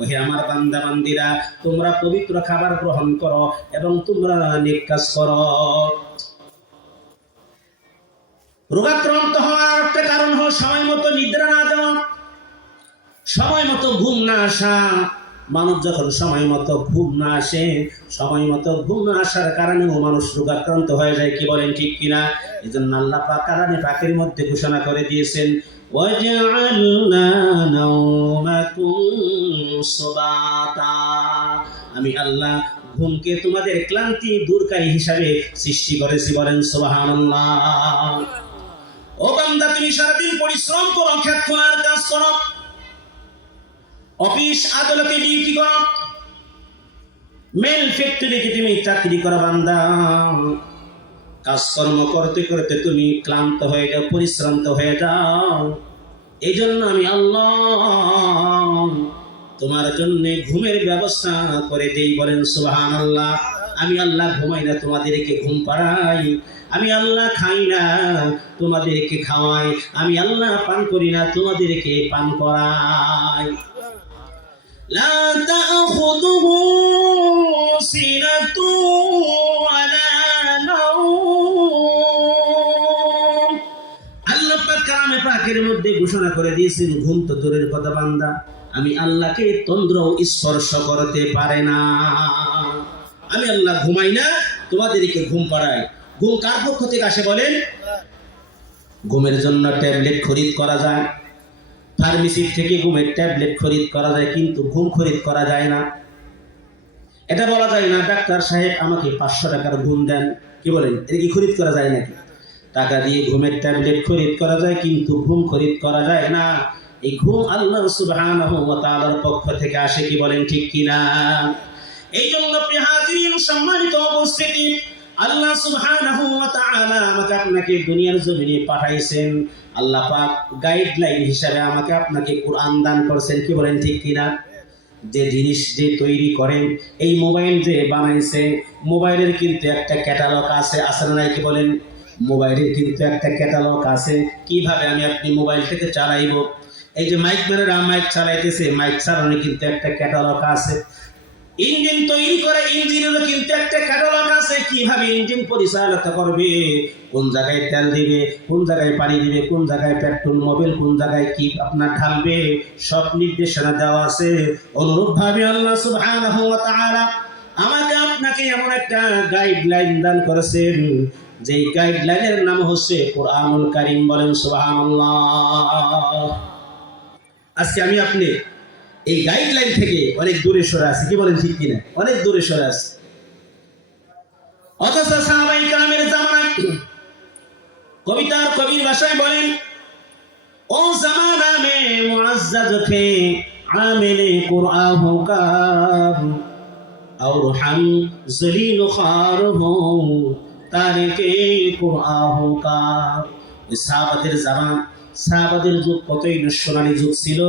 ওহে আমার বান্দা বান্দিরা, তোমরা পবিত্র খাবার গ্রহণ করো এবং তোমরা নেক কাজ করো। রোগাক্রান্ত হওয়ার একটা কারণ হলো সময় মতো নিদ্রা না যাওয়া, সময় মতো ঘুম না আসা। মানুষ যখন সময় মতো ঘুম না আসে, সময় মতো ঘুম না আসার কারণেও মানুষ রোগাক্রান্ত হয়ে যায়, কি বলেন ঠিক কিনা? এই জন্য আল্লাহ পাক কালামে পাকের মধ্যে ঘোষণা করে দিয়েছেন, ওয়াজআলনা নাওমাকুম সুবাতা। আমি আল্লাহ ঘুমকে তোমাদের ক্লান্তি দূরকারী হিসাবে সৃষ্টি করেছি, বলেন সুবহানাল্লাহ। ও বান্দা, তুমি সারাদিন পরিশ্রম করো, খেত খোলার কাজ করো, অফিস আদালতে ডিউটি করো, মেল ফ্যাক্টরিতে তুমি চাকরি করো, বান্দা কাজকর্ম করতে করতে তুমি ক্লান্ত হয়ে যাও, পরিশ্রান্ত হয়ে যাও। এই জন্য আমি আল্লাহ তোমার জন্য ঘুমের ব্যবস্থা করে দেই, বলেন সুবহানাল্লাহ। আমি আল্লাহ ঘুমাই না, তোমাদেরকে ঘুম পাড়াই। আমি আল্লাহ খাই না, তোমাদেরকে খাওয়াই। আমি আল্লাহ পান করি না, তোমাদেরকে পান করাই। লা তাখুযুহু সিনাতু ওয়ালা নাওম। আল্লাহ পাক কালামে পাকের মধ্যে ঘোষণা করে দিয়েছেন, ঘুম তো দূরের কথা বান্দা, আমি আল্লাহকে তন্দ্র স্পর্শ করতে পারে না। আমি আল্লাহ ঘুমাই না, তোমাদেরকে ঘুম পাড়াই। ঘুম কার পক্ষ থেকে আসে বলেন? ঘুমের জন্য ট্যাবলেট খরিদ করা যায়, ফার্মেসি থেকে ঘুমের ট্যাবলেট খরিদ করা যায়, কিন্তু ঘুম খরিদ করা যায় না। এটা বলা যায় না, ডাক্তার সাহেব আমাকে 500 টাকার ঘুম দেন, কি বলেন? এটা কি খরিদ করা যায় নাকি? টাকা দিয়ে ঘুমের ট্যাবলেট খরিদ করা যায়, কিন্তু ঘুম খরিদ করা যায় না। এই ঘুম আল্লাহ সুবহানাহু ওয়া তাআলার পক্ষ থেকে আসে, কি বলেন ঠিক কিনা? এই জন্য প্রিয় হাজিরিন, সম্মানিত উপস্থিতি, আল্লাহ সুবহানাহু ওয়া তাআলা আমাকে আপনাকে দুনিয়ার জমিনে পাঠাইছেন। আল্লাহ পাক গাইডলাইন হিসাবে আমাকে আপনাকে কুরআন দান করেছেন, কি বলেন ঠিক কিনা? যে জিনিস যে তৈরি করেন, এই মোবাইল যে বানাইছে, মোবাইলের কিন্তু একটা ক্যাটালগ আছে, আছে না নাই কি বলেন? মোবাইলের কিন্তু একটা ক্যাটালগ আছে, কিভাবে আমি আপনি মোবাইলটাকে চালাইবো। এই যে মাইক ম্যানেরা মাইক চালাইতেছে, মাইক চালানোর কিন্তু একটা ক্যাটালগ আছে। ইঞ্জিন তৈরি করে, ইঞ্জিনেরও কিন্তু একটা ক্যাটালগ আছে, কিভাবে ইঞ্জিন পরিচালিত করবে, কোন জায়গায় তেল দিবে, কোন জায়গায় পানি দিবে, কোন জায়গায় পেট্রোল মোবিল, কোন জায়গায় কি আপনার ঢালবে, সব নির্দেশনা দেওয়া আছে। অনুরূপভাবে আল্লাহ সুবহানাহু ওয়া তাআলা আমাকে আপনাকে এমন একটা গাইডলাইন দান করেছেন, যেই গাইডলাইনের নাম হচ্ছে কোরআনুল কারীম। বলেন সুবহানাল্লাহ। আজকে আমি আপনি এই গাইডলাইন থেকে অনেক দূরে সরে আছে, কি বলেন ঠিক কিনা? অনেক দূরে সরে আছে। অথচ সাহাবায়ে কেরামের জামানায় কবিতার কবির ভাষায় বলেন, ও জামানা মে মুআজ্জাজ থে আমিলে কুরআন কা और हम जलील खार हो तारिके कुरआन का। সাহাবাদের জামান, সাহাবাদের যুগ কতই সোনালী যুগ ছিল।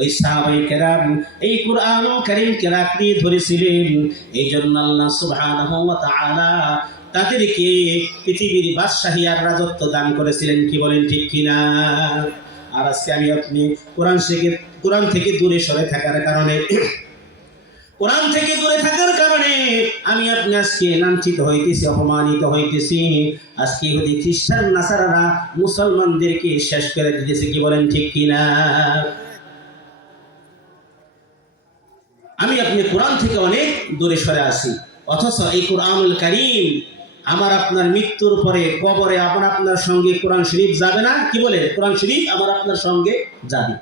ওই সাহাবায়ে কেরাম এই কুরআন কারীমকে রাখতে ধরেছিলেন। এই জন্য আল্লাহ সুবহানাহু ওয়া তাআলা তাদেরকে পৃথিবীর বাদশাহী আর রাজত্ব দান করেছিলেন, কি বলেন ঠিক কিনা? আর আজকে আমি আপনি কোরআন থেকে দূরে সরে থাকার কারণে, কোরআন থেকে দূরে থাকার কারণে আমি আপনি আজকে লাঞ্ছিত হইতেছি, অপমানিত হইতেছি। আজকে ইহুদি খ্রিস্টান নাসারারা মুসলমানদেরকে শেষ করে দিতেছে, কি বলেন ঠিক কিনা? আমি আপনি কোরআন থেকে অনেক দূরে সরে আসি, অথচ এই কোরআনুল কারীম আমার আপনার মৃত্যুর পরে কবরে আমার আপনার সঙ্গে কোরআন শরীফ যাবে না? কি বলে? কোরআন শরীফ আমার আপনার সঙ্গে যাবে।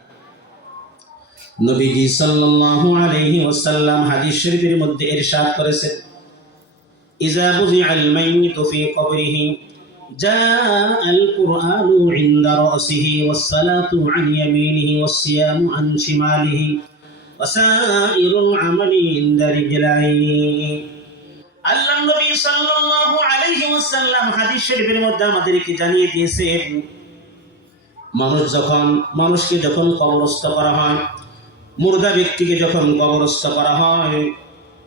নবীজি সাল্লাল্লাহু আলাইহি ওয়াসাল্লাম হাদিস শরীফের মধ্যে ইরশাদ করেছেন, ইযা বুযিআল মাইয়িতু ফি কবরিহি জাআল কুরআনু ইনদা রাসিহি ওয়াস সালাতু আন ইয়ামিনিহি ওয়াস সিয়ামু আন শিমালিহি ওয়া সাইরুল আমালি ইনদা রিজলাইহি। আল্লাহর নবী সাল্লাল্লাহু আলাইহি ওয়াসাল্লাম হাদিস শরীফের মধ্যে আমাদেরকে জানিয়ে দিয়েছেন, মানুষকে যখন কবরস্থ করা হয়, মুর্দা ব্যক্তিকে যখন কবরস্থ করা হয়,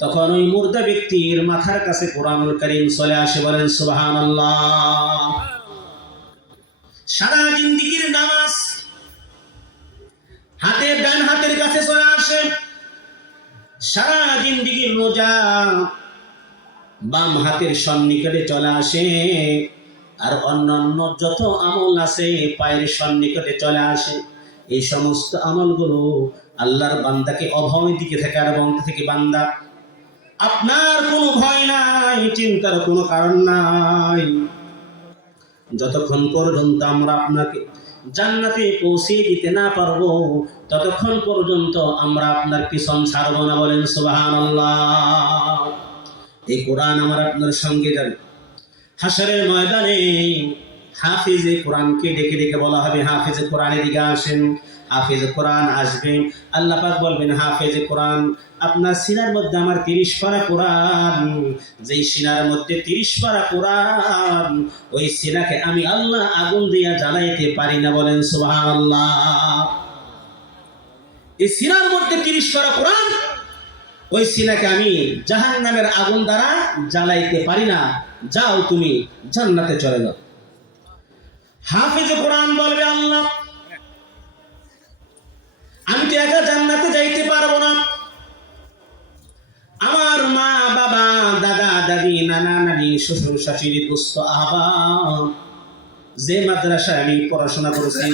তখন ওই মুর্দা ব্যক্তির মাথার কাছে কোরআনুল কারীম চলে আসে। বলেন সুবহানাল্লাহ। সারা জিন্দেগীর নামাজ ডান হাতের কাছে চলে আসে, সারা জিন্দেগীর রোজা বাম হাতের সন্নিকটে চলে আসে, আর অন্যান্য যত আমল আছে পায়ের সন্নিকটে চলে আসে। এই সমস্ত আমলগুলো আল্লাহর বান্দাকে অভয় দিকে থাকে আর বলতে থেকে, বান্দা আপনার কোনো ভয় নাই, চিন্তার কোনো কারণ নাই। যতক্ষণ পর্যন্ত আমরা আপনাকে জান্নাতে পৌঁছে দিতে না পারবো, ততক্ষণ পর্যন্ত আমরা আপনার পিছন ছাড়বো না। বলেন সুবহানাল্লাহ। এই কোরআন আমার আপনার সঙ্গে যাবে। হাশরের ময়দানে হাফিজে কোরআনকে ডেকে ডেকে বলা হবে, হাফিজে কোরআনের দিকে আসেন। হাফিজে কোরআন আসবেন, আল্লাহ পাক বলবেন, হাফিজে কোরআন আপনার সিনার মধ্যে আমার 30 পারা কোরআন, যেই সিনার মধ্যে 30 পারা কোরআন, ওই সিনাকে আমি আল্লাহ আগুন দিয়া জ্বালাইতে পারি না। বলেন সুবহানাল্লাহ। এই সিনার মধ্যে 30 পারা কোরআন, ওই সিনাকে আমি জাহান্নামের আগুন দ্বারা জ্বালাইতে পারি না। যাও তুমি জান্নাতে চলে যাও। হাফিজে কোরআন বলবে, আল্লাহ আমি তো একা জান্নাতে যাইতে পারবো না, আমার মা বাবা দাদা দাদি নানা নানি শ্বশুর শাশুড়ি দোস্ত আহবাব, যে মাদ্রাসায় আমি পড়াশোনা করেছি,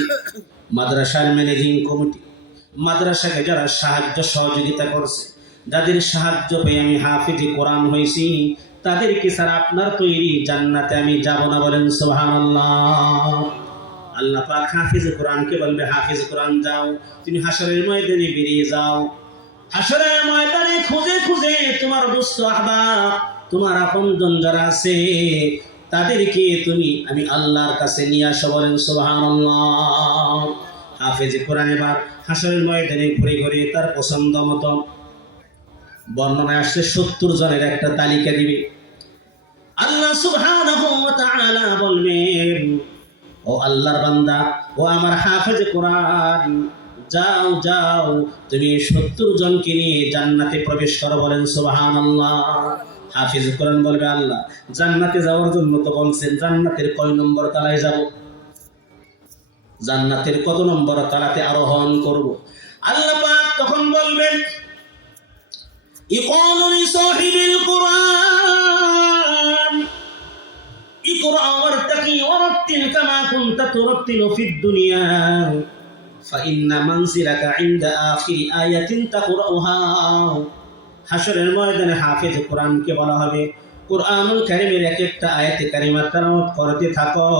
মাদ্রাসার ম্যানেজিং কমিটি, মাদ্রাসাকে যারা সাহায্য সহযোগিতা করছে, যাদের সাহায্য পেয়ে আমি হাফিজে কোরআন হয়েছি, তাদেরকে ছাড়া আপনার তৈরি জান্নাতে আমি যাব না। বলেন সুবহানাল্লাহ। আল্লাহ পাক হাফিজে কোরআনকে বলবে, হাফিজে কোরআন যাও, তুমি হাশরের ময়দানে বেরিয়ে যাও। হাশরের ময়দানে খুঁজে খুঁজে তোমার দোস্ত আহবাব, তোমার আপনজন যারা আছে, তাদেরকে আমি আল্লাহর কাছে নিয়ে আসো। বলেন সুবহানাল্লাহ। হাফিজে কোরআন এবার হাশরের ময়দানে ঘুরে ঘুরে তার পছন্দ মতো, বর্ণনায় আসছে 70 জনের একটা তালিকা দিবে। আল্লাহ সুবহানাহু ওয়া তাআলা বলবেন, ও আল্লাহর বান্দা, ও আমার হাফেজে কোরআন, যাও যাও তুমি 70 জনকে নিয়ে জান্নাতে প্রবেশ করো, বলেন সুবহানাল্লাহ। হাফিজ কোরআন বলবে, আল্লাহ জান্নাতে যাওয়ার জন্য তো বলছেন, জান্নাতের কয় নম্বর তলায় যাব, জান্নাতের কত নম্বর তলাতে আরোহণ করব? আল্লাহ পাক তখন বলবেন, ইকালু লিসাহিবিল কুরআন ইকরা ওয়ারতাকি ওয়ারাত্তিল কামা কুনতা তুরাত্তিলু ফিদ দুনিয়া ফাইন্না মানজিলাকা ইনদা আখিরি আয়াতিন তাকরাউহা। হাশরের ময়দানে হাফেজ কোরআনকে বলা হবে, কোরআনুল কারীমের এক একটা আয়াতে কারিমা তেলাওয়াত করতে থাকো,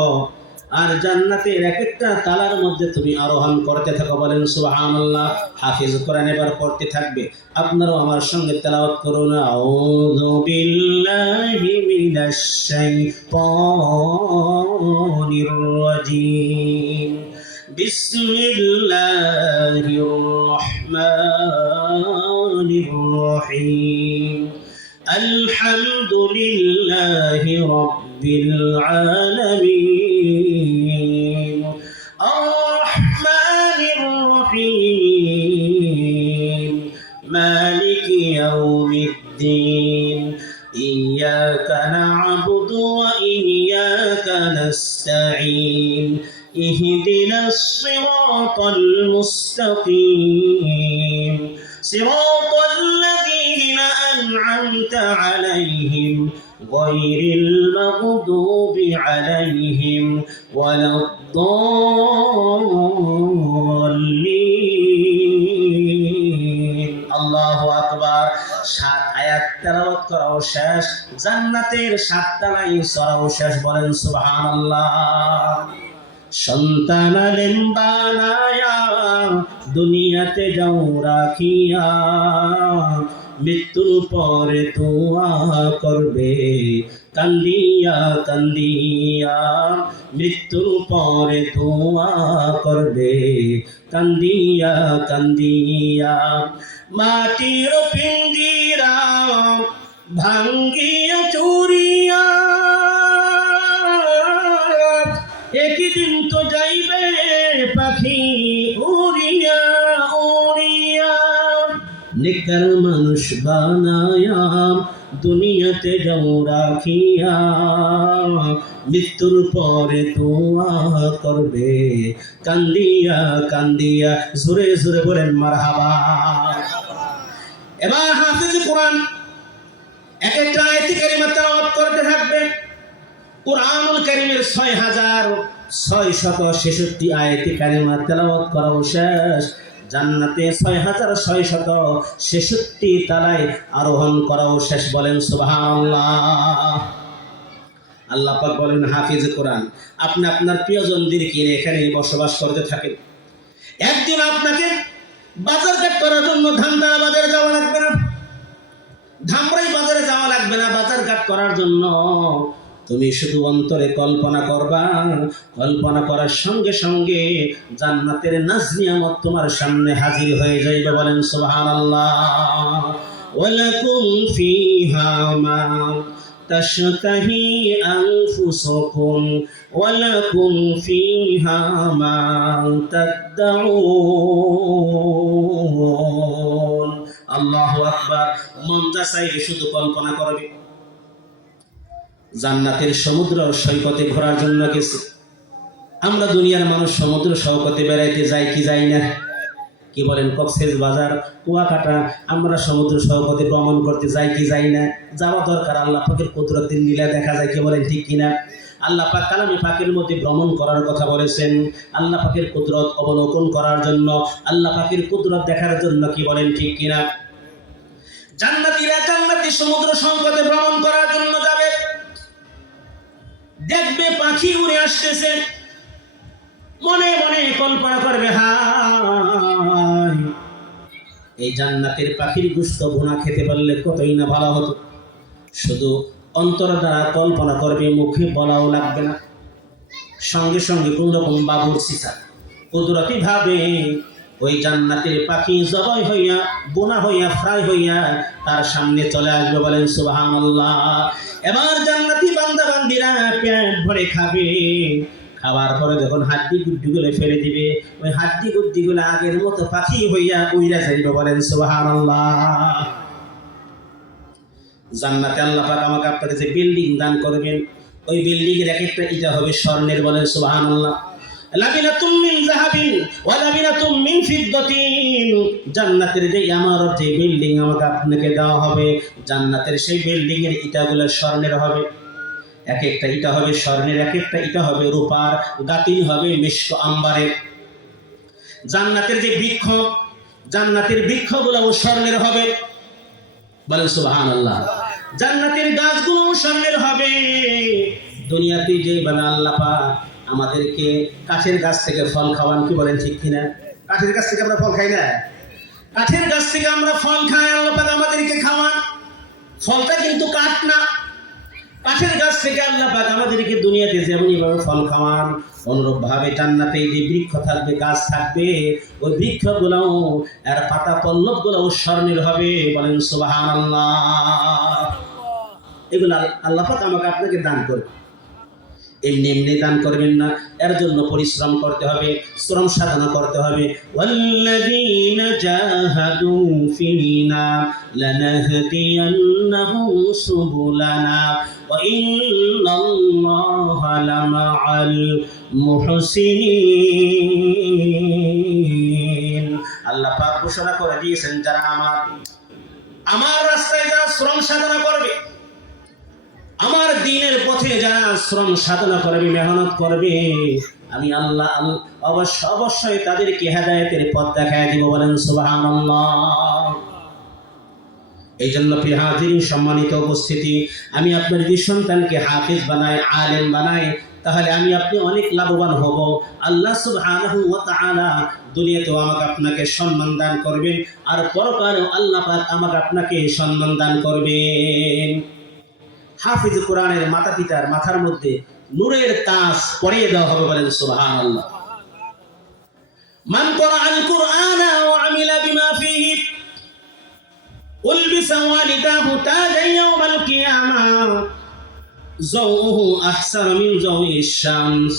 আর জান্নাতের এক একটা তালার মধ্যে তুমি আরোহণ করতে থাকো, বলেন সুবহানাল্লাহ। হাফিজ কোরআন এবার পড়তে থাকবে, আপনারাও আমার সঙ্গে তেলাওয়াত করুন। আউযু বিল্লাহি মিনাশ শাইতানির রাজীম, বিসমিল্লাহির রহমানির রহিম, আলহামদুলিল্লাহি রাব্বিল আলামিন, আর-রাহমানির রহিম, মালিকি ইয়াউমিদ্দিন, ইয়্যাকা না'বুদু ওয়া ইয়্যাকা নাস্তাঈন, ইহদিনাস সিরাতাল মুস্তাকিম, সিরাতাল লাযীনা আন'আমতা আলাইহিম গায়রিল মাগদুবি আলাইহিম ওয়ালাদ-দাল্লিন। আল্লাহু আকবার। 7 আয়াত তেলাওয়াত করাও শেষ, জান্নাতের 7 তলায় চড়াও শেষ, বলেন সুবহানাল্লাহ। সন্তান আলেম বানায়া দুনিয়াতে যাও রাখিয়া, মৃত্যুর পরে দোয়া করবে কান্দিয়া কান্দিয়া, মৃত্যুর পরে দোয়া করবে কান্দিয়া কান্দিয়া, মাটির পিঞ্জিরা ভাঙ্গিয়া চুরিয়া, একদিন তো যাইবে পাখি উড়িয়া উড়িয়া, নেককার মানুষ বানায়া দুনিয়াতে যাও রাখিয়া, মৃত্যুর পরে দোয়া করবে কান্দিয়া কান্দিয়া। জোরে জোরে বলেন মারহাবা। এবার হাফেজ কোরআন এক একটা আয়াত কারিমা তেলাওয়াত করতে থাকবে। কুরআনুল কারীমের 6666 আয়াতে কারিমা তেলাওয়াত করাও শেষ, জান্নাতে 6666 তলায় আরোহণ করাও শেষ, বলেন সুবহানাল্লাহ। আল্লাহ পাক বলেন, হাফিজ কোরআন আপনি আপনার প্রিয়জনদেরকে নিয়ে এখানে বসবাস করতে থাকেন। একদিন আপনাকে বাজারঘাট করার জন্য ধামরা বাজারে যাওয়া লাগবে না, ধামরাই বাজারে যাওয়া লাগবে না বাজারঘাট করার জন্য। তুমি শুধু অন্তরে কল্পনা করবা, কল্পনা করার সঙ্গে সঙ্গে জান্নাতের নাজ নিয়ামত তোমার সামনে হাজির হয়ে যাইবে, বলেন সুবহানাল্লাহ। ওয়ালাকুম ফিহা মা তাশতাহি আনফুসুকুম ওয়ালাকুম ফিহা মা তাদউন। আল্লাহু আকবার। মন যা চাইবে শুধু কল্পনা করবে। জান্নাতের সমুদ্র সৈকতে ঘোরার জন্য গেছে। আমরা দুনিয়ার মানুষ সমুদ্র সৈকতে বেড়াইতে যাই কি যাই না? কি বলেন? কক্সবাজার, কুয়াকাটা, আমরা সমুদ্র সৈকতে ভ্রমণ করতে যাই কি যাই না? যাওয়া দরকার। আল্লাহ পাকের কুদরতের লীলা দেখা যায়, কি বলেন ঠিক কিনা? আল্লাহ পাক কালামে পাকের মধ্যে ভ্রমণ করার কথা বলেছেন, আল্লাহ পাকের কুদরত অবলোকন করার জন্য, আল্লাহ পাকের কুদরত দেখার জন্য, কি বলেন ঠিক কিনা? জান্নাতীরা জান্নাতি সমুদ্র সৈকতে ভ্রমণ করার জন্য যাবে, দেখবে পাখি উড়ে আসতেছে, মনে মনে কল্পনা করবে, হায় এই জান্নাতের পাখির গোশত ভুনা খেতে পারলে কতই না ভালো হতো। শুধু অন্তর দ্বারা কল্পনা করবে, মুখে বলাও লাগবে না। সঙ্গে সঙ্গে কোন রকম বাবুর সিসা কুদরতি ভাবে ওই জান্নাতের পাখি জবাই হইয়া, বোনা হইয়া, ফ্রাই হইয়া তার সামনে চলে আসবে, বলেন সুবহানাল্লাহ। এবার জান্নাতি বান্দা বান্দিরা পেট ভরে খাবে, খাবার পরে যখন হাড্ডি গুড্ডিগুলো ফেলে দিবে, ওই হাড্ডি গুড্ডিগুলো আগের মতো পাখি হইয়া উইরা যাইবে। বলেন সুবহানাল্লাহ। জান্নাতে আল্লাহ পাক আমাকে আপনাকে যে বিল্ডিং দান করবেন, ওই বিল্ডিং এর এক একটা ইটা হবে স্বর্ণের। বলেন সুবহানাল্লাহ। লাবিনাতুম মিন যাহাবিন ওয়া লাবিনাতুম মিন ফিদ্দাতিন। জান্নাতের যে ইমারত, যে বিল্ডিং আমাকে আপনাকে দেওয়া হবে, জান্নাতের সেই বিল্ডিং এর ইটাগুলো স্বর্ণের হবে। এক একটা ইটা হবে স্বর্ণের, এক একটা ইটা হবে রূপার, গাতিন হবে মিশক আম্বারের। জান্নাতের যে বৃক্ষ, জান্নাতের বৃক্ষগুলো স্বর্ণের হবে। বলেন সুবহানাল্লাহ। জান্নাতের গাছগুলো স্বর্ণের হবে। দুনিয়াতে যেভাবে আল্লাহ পাক আমাদেরকে কাঠের গাছ থেকে ফল খাওয়ান, কি বলেন ঠিক কিনা? কাঠের গাছ থেকে আমরা ফল খাই না? কাঠের গাছ থেকে আমরা ফল খাই, আল্লাহ পাক আমাদেরকে খাওয়ান। ফলটা কিন্তু কাঠ না, কাঠের গাছ থেকে আল্লাহ পাক আমাদেরকে দুনিয়াতে যেমনই ভাবে ফল খাওয়ান, অনুরূপ ভাবে জান্নাতে যে বৃক্ষ থাকবে, গাছ থাকবে, ওই বৃক্ষগুলোও আর পাতা পল্লবগুলোও স্বর্ণের হবে। বলেন সুবহানাল্লাহ। এগুলো আল্লাহ পাক আমাকে আপনাকে দান করবে। এমনি এমনি দান করবেন না, এর জন্য পরিশ্রম করতে হবে, শ্রম সাধনা করতে হবে। ওয়াল্লাযীনা জাহাদু ফীনা লানাহদিয়ান্নাহুম সুবুলানা ওয়া ইন্নাল্লাহা লামাআল মুহসিনিন। আল্লাহ পাক ঘোষণা করে দিয়েছেন, যারা আমার রাস্তায় যারা শ্রম সাধনা করবে, আমার দ্বীনের পথে যারা শ্রম সাধনা করবে, মেহনত করবে, আমি আল্লাহ অবশ্যই তাদেরকে হেদায়েতের পথ দেখায় দিব। বলেন সুবহানাল্লাহ। এই জন্য প্রিয় হাজির, সম্মানিত উপস্থিতি, আমি আপনার যদি সন্তানকে হাফিজ বানাই, আলেম বানাই, তাহলে আমি আপনি অনেক লাভবান হব। আল্লাহ সুবহানাহু ওয়া তাআলা দুনিয়াতেও আমাকে আপনাকে সম্মান দান করবেন, আর পরকালেও আল্লাহ পাক আমাকে আপনাকে সম্মান দান করবেন। হাফিজ কোরআনের মাতা পিতার মাথার মধ্যে নূরের তাজ পরিয়ে দেওয়া হবে। বলেন সুবহানাল্লাহ। মান ক্বরাআল কুরআনা ওয়া আমিলা বিমা ফীহি উলবিসা ওয়ালিদাহু তাজান ইয়াওমাল কিয়ামাহ যাওউহু আহসানু মিন যাওইশ শামস।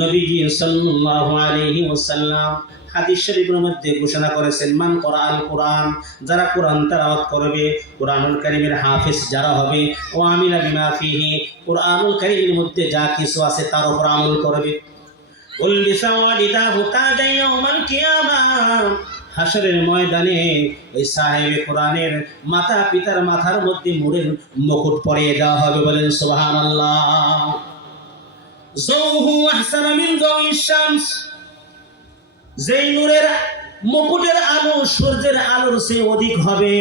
নবীজি সাল্লাল্লাহু আলাইহি ওয়াসাল্লাম হাদিস শরীফের মধ্যে ঘোষণা করেছেন, মান ক্বরাআল কুরআন, যারা কোরআন তেলাওয়াত করবে, কোরআনুল কারীমের হাফেজ যারা হবে, ও আমিলা বিমা ফীহি, কোরআনুল কারীমের মধ্যে যা কিছু আছে তার উপর আমল করবে, উলবিসা ওয়ালিদাহু তাজান ইয়াওমাল কিয়ামাহ, হাশরের ময়দানে ওই সাহেবে কোরআনের মাতা পিতার মাথার মধ্যে নূরের মুকুট পরিয়ে দেওয়া হবে। বলেন সুবহানাল্লাহ। যাওউহু আহসানু মিন যাওইশ শামস, যেই নূরের মুকুটের আলো সূর্যের আলোর চেয়ে অধিক হবে।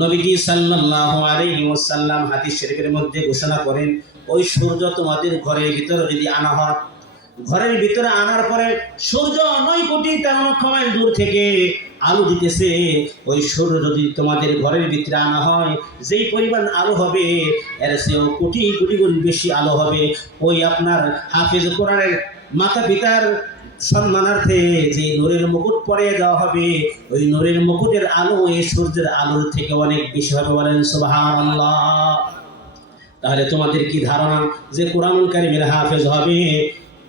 নবীজি সাল্লাল্লাহু আলাইহি ওয়াসাল্লাম হাদিস শরীফের মধ্যে ঘোষণা করেন, ওই সূর্য তোমাদের ঘরের ভিতরে যদি আনা হয়, ঘরের ভিতরে আনার পরে সূর্য 9 কোটি 13 লক্ষ মাইল দূর থেকে আলো দিতেছে, ওই সূর্য যদি তোমাদের ঘরের ভিতরে আনা হয়, যেই পরিমাণ আলো হবে এর চেয়েও কোটি কোটি গুণ বেশি আলো হবে। ওই আপনার হাফেজ কোরআনের মাতা পিতার সম্মানার্থে যে নূরের মুকুট পরিয়ে দেওয়া হবে, ওই নূরের মুকুটের আলো এই সূর্যের আলোর থেকে অনেক বেশি হবে। বলেন সুবহানাল্লাহ। তাহলে তোমাদের কি ধারণা যে কোরআনুল কারীমের হাফেজ হবে